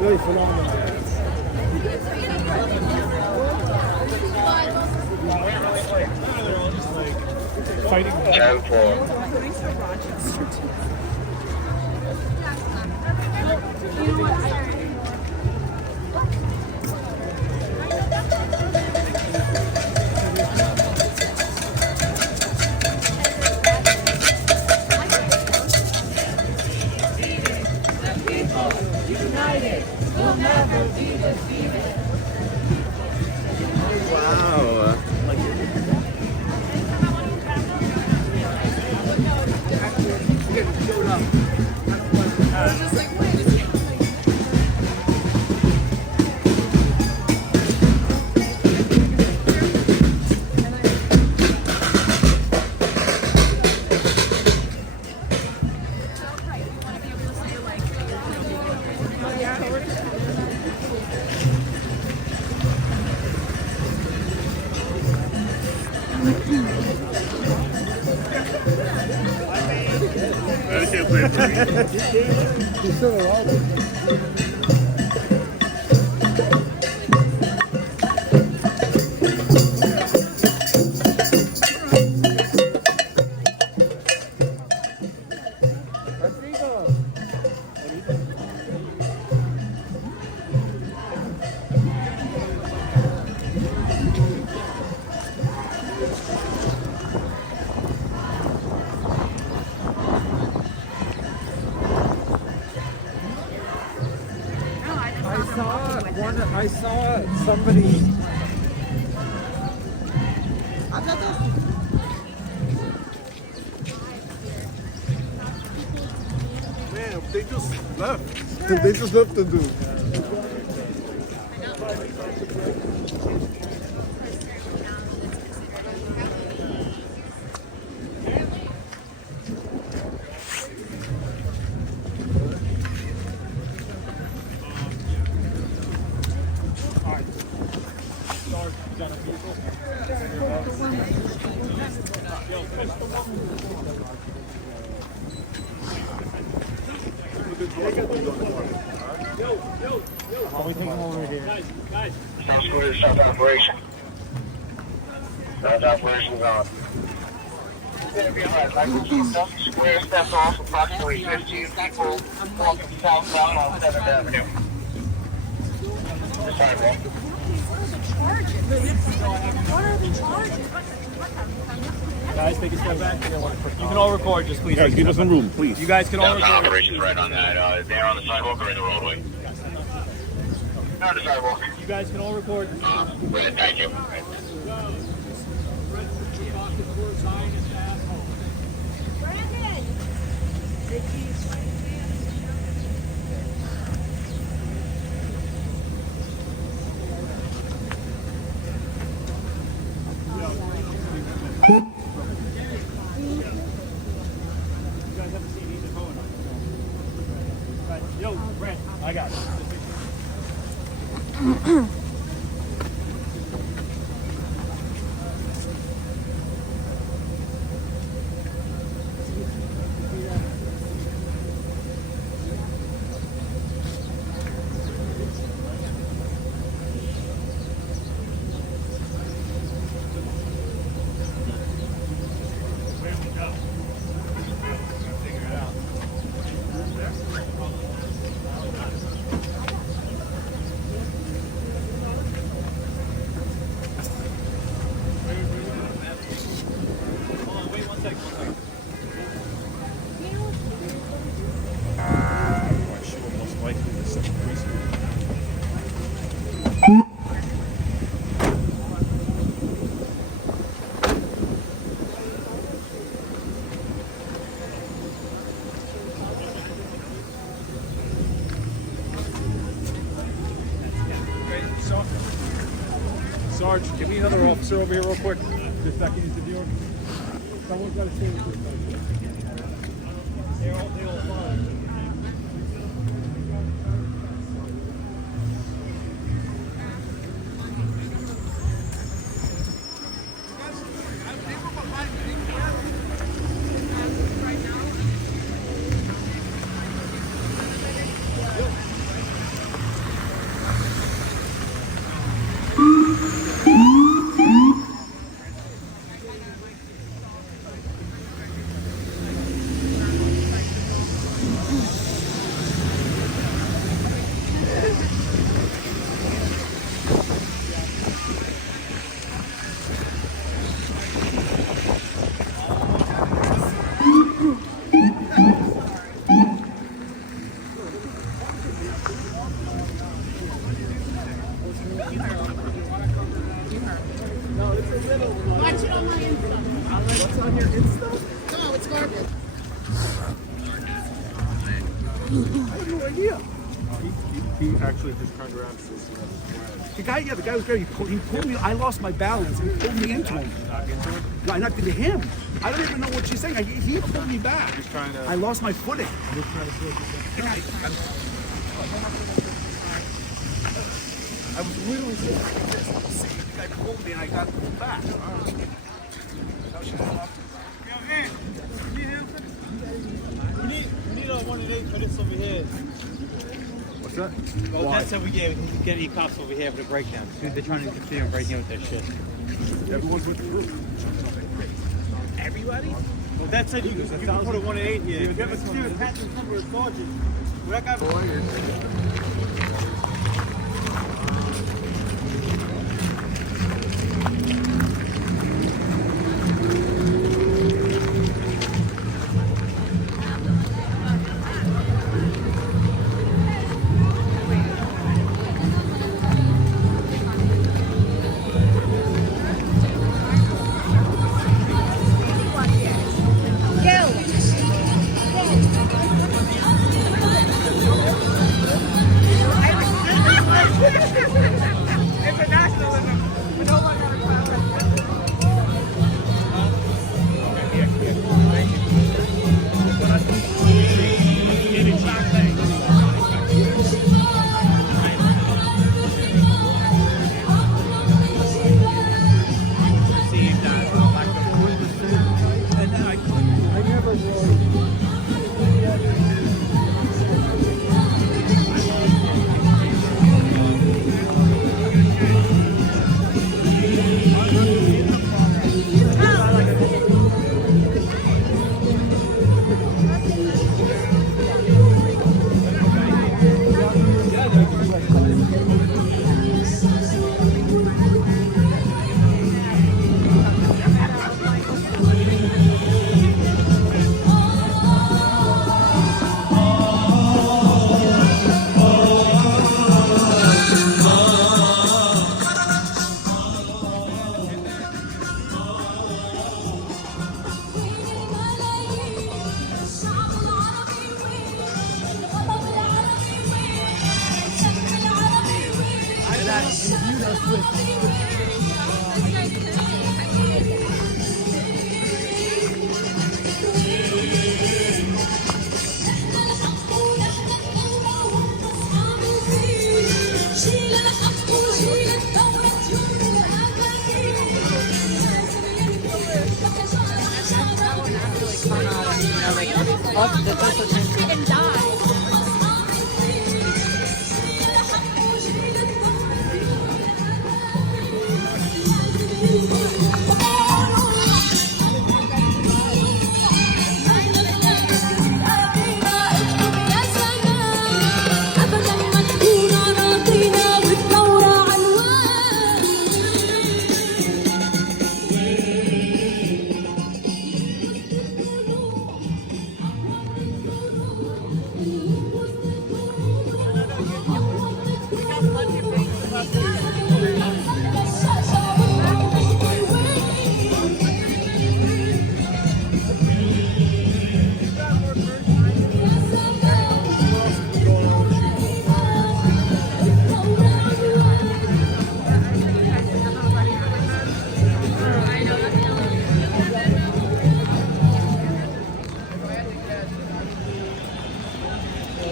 Really phenomenal. Fighting. 10-4. Wow. He's still alive. I saw somebody. Man, they just left. They just left the dude. South Square, South Operation. South Operation's on. It's going to be about South Square steps off approximately 15 people walking southbound on 7th Avenue. The sidewalk. What are the charges? Guys, take a step back. You can all record, just please. Guys, give us some room, please. You guys can all South record. Operations right on that. They're on the sidewalk or in the roadway? They're on the sidewalk. You guys can all record. With it, thank you. Yo, Brent, I got it. Sarge, give me another officer over here real quick. Just that he's interviewing. Someone's got to say this. They're all fine. Watch it on my Insta. What's on your Insta? No, it's garbage. I have no idea. He actually just turned around and says, The guy was great. He pulled me. I lost my balance and he pulled me into him. No, I knocked into him. I don't even know what she's saying. He pulled me back. He's trying to. I lost my footing. I was literally sitting like this. The guy pulled me and I got pulled back. We need a 1-8 for this over here. What's that? Well, that's what we get. We need to get any cops over here for the breakdown. They're trying to interfere and break in with their shit. Everyone's with the group. Everybody? Well, that's it. You can put a 1-8 here. If you have a security attachment number, it's Sergeant. Well, that guy.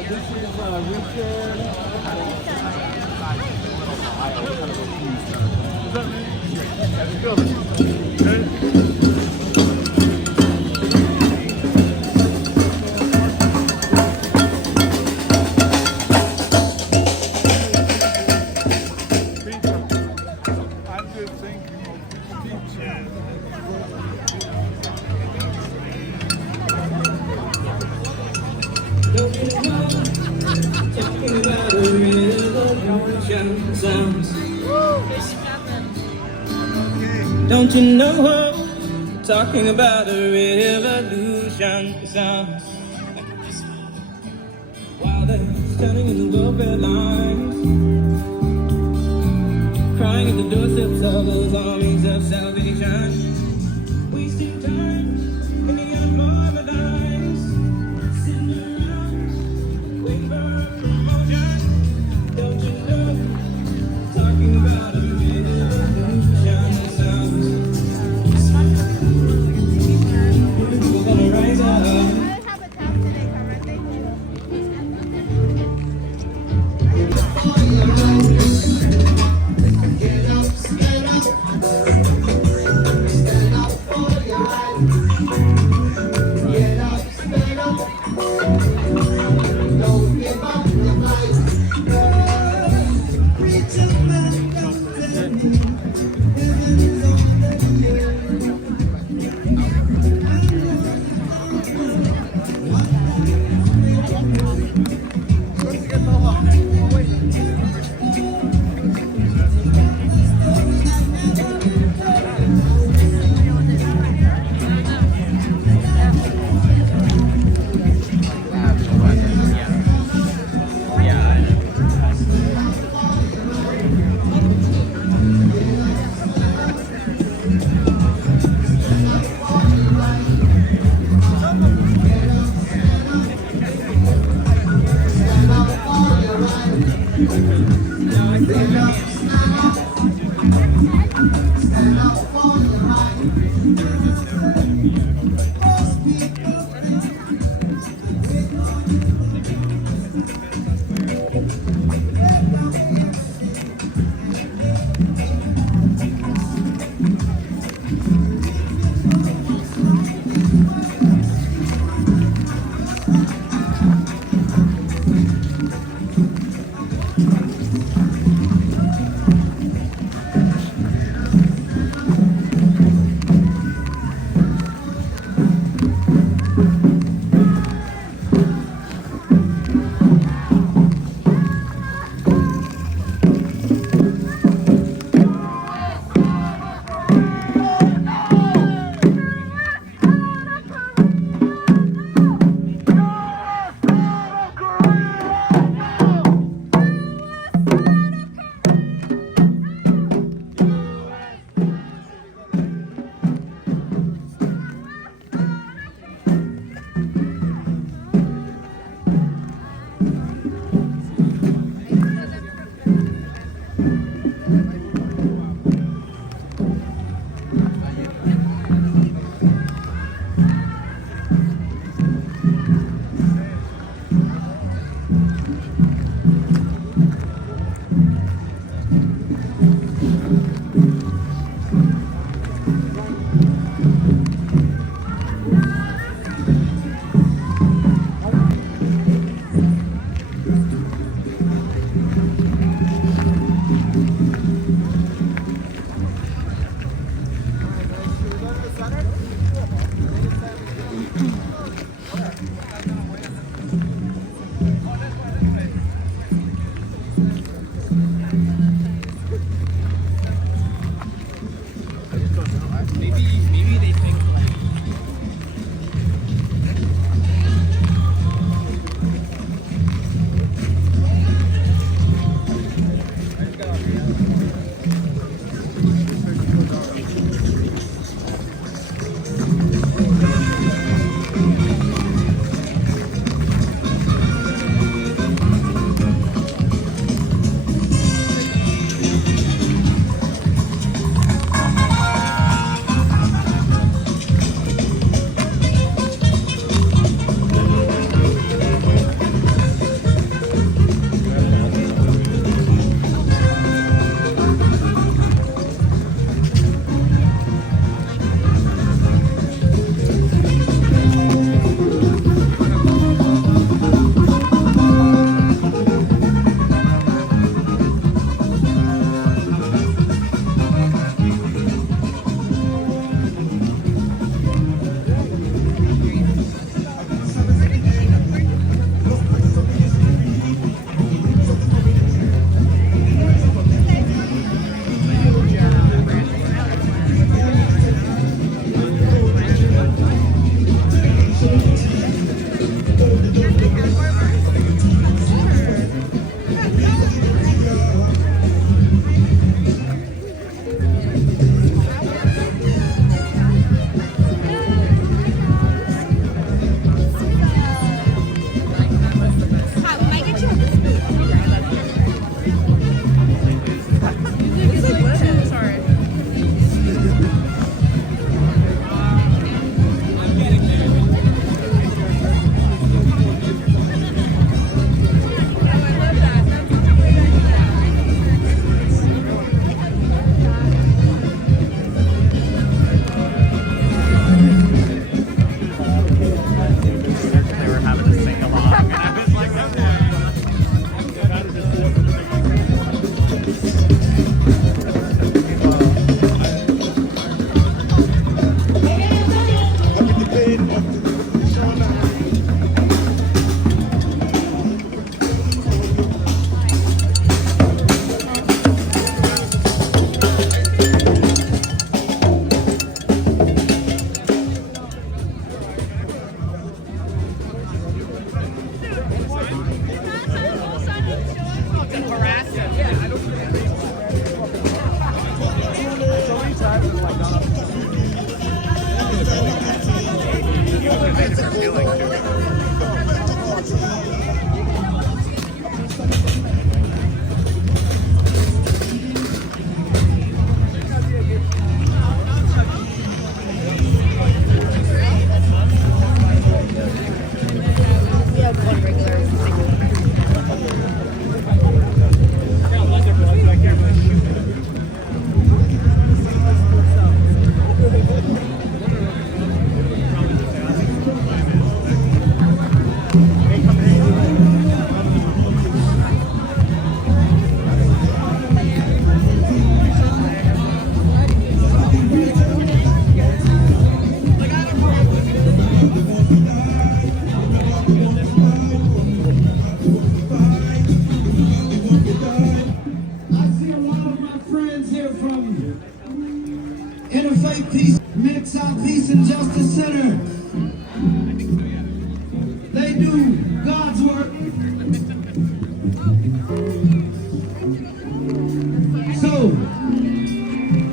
this is Richard. Talking about a revolution sounds. Don't you know? Talking about a revolution sounds. While they're standing in the welfare lines, crying at the doorsteps of those armies of salvation, wasting time in the unemployment lines, sitting around waiting for a promotion. Don't you know? Talking about a revolution sounds. We're gonna rise up. Get up, stand up. justice center. They do God's work. So,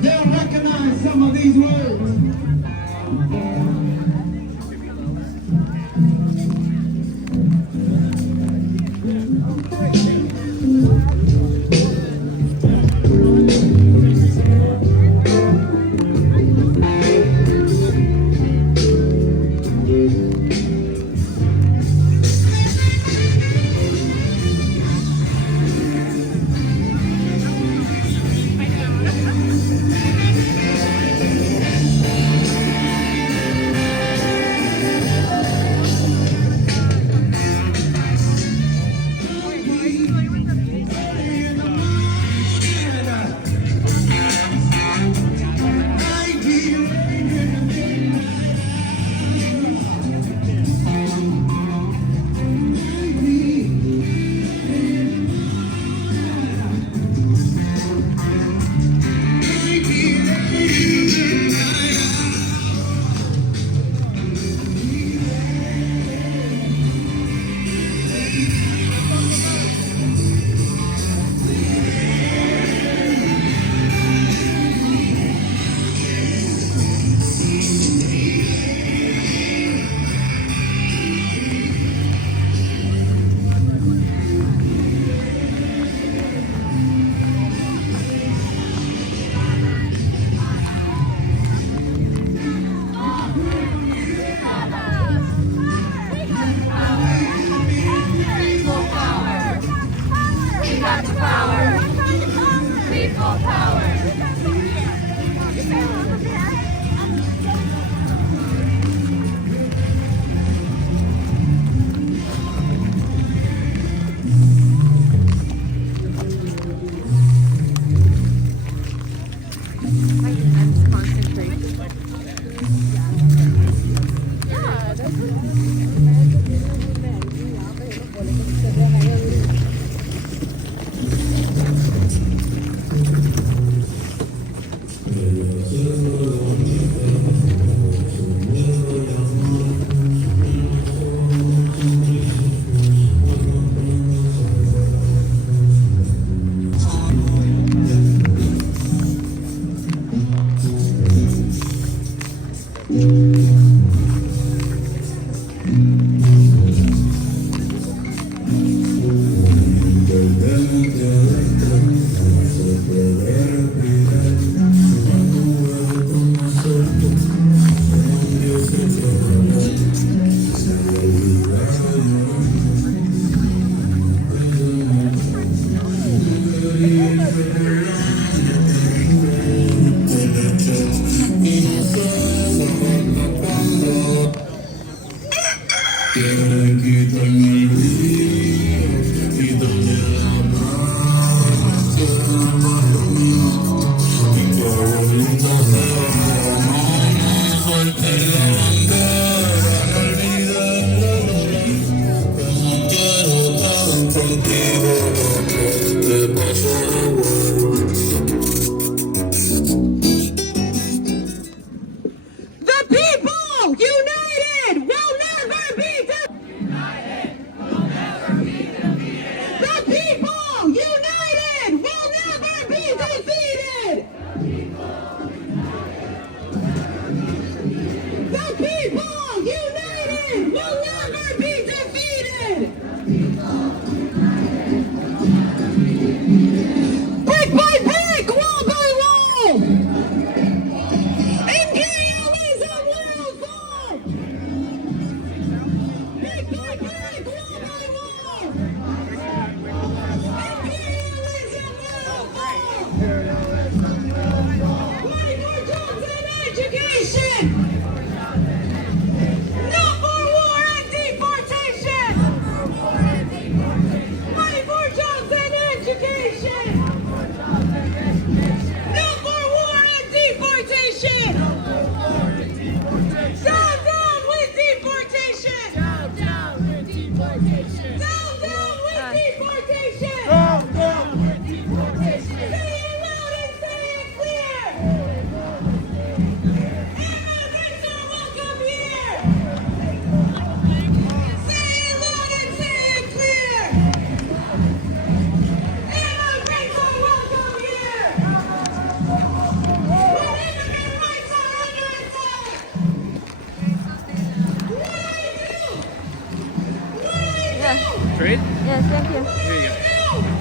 they'll recognize some of these words. Thank you. Here you go.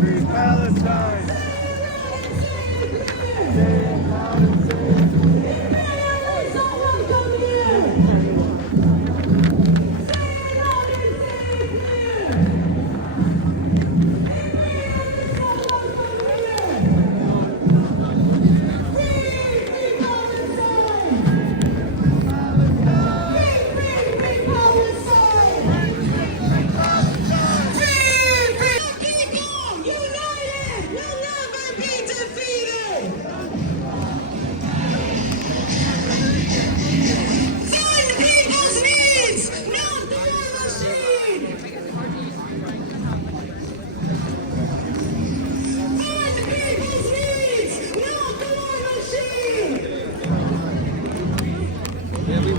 Free Palestine!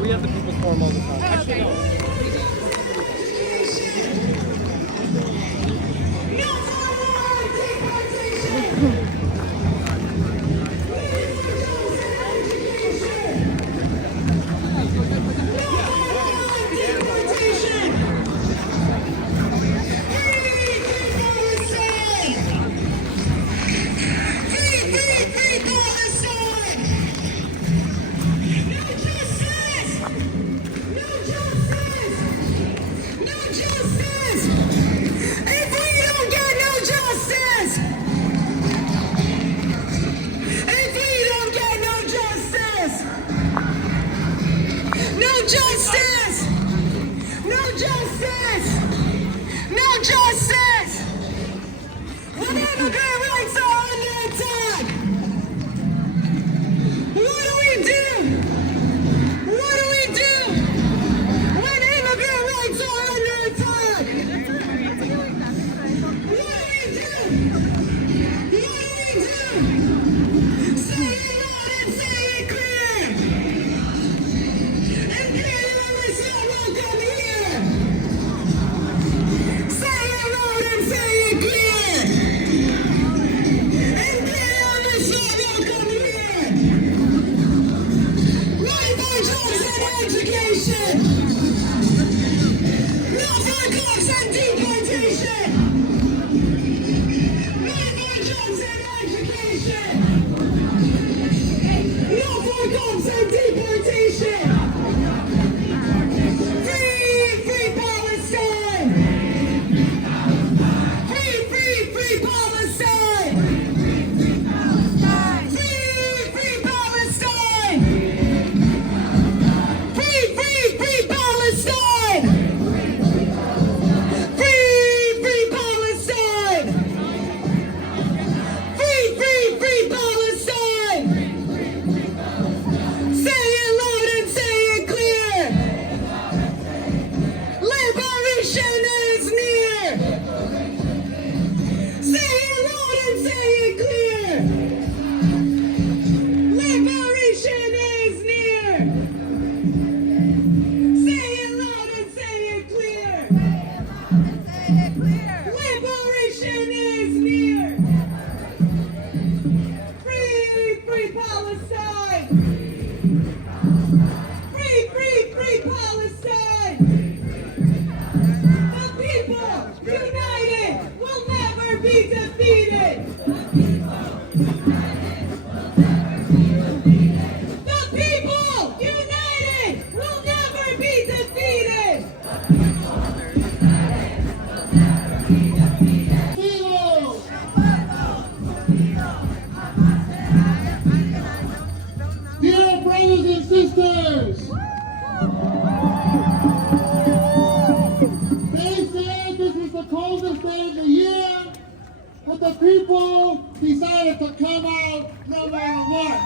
We have the people form all the time. Actually, no. decided to come out no matter what.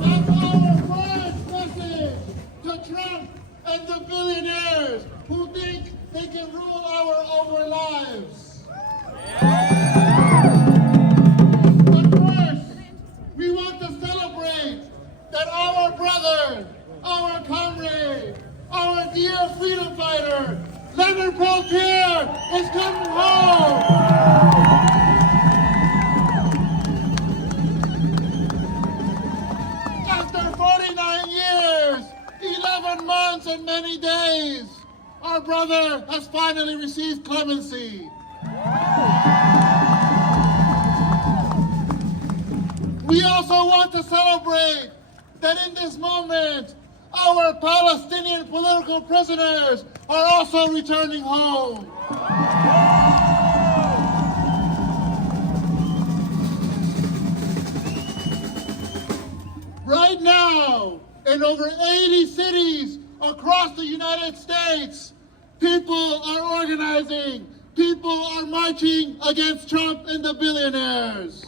That's our first message to Trump and the billionaires who think they can rule our lives. But first, we want to celebrate that our brother, our comrade, our dear freedom fighter, Leonard Peltier is coming home. our brother has finally received clemency. We also want to celebrate that in this moment, our Palestinian political prisoners are also returning home. Right now, in over 80 cities across the United States, people are organizing, people are marching against Trump and the billionaires.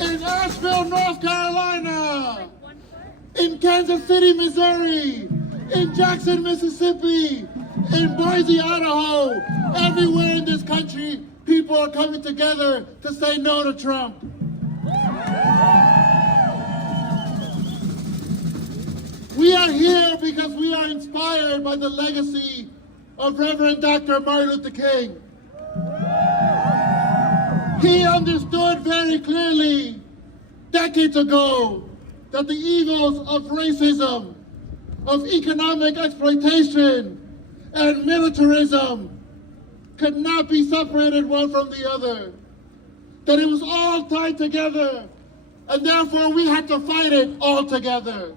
In Asheville, North Carolina, in Kansas City, Missouri, in Jackson, Mississippi, in Boise, Idaho, everywhere in this country, people are coming together to say no to Trump. We are here because we are inspired by the legacy of Reverend Dr. Martin Luther King. He understood very clearly decades ago that the evils of racism, of economic exploitation, and militarism could not be separated one from the other. That it was all tied together, and therefore we had to fight it all together.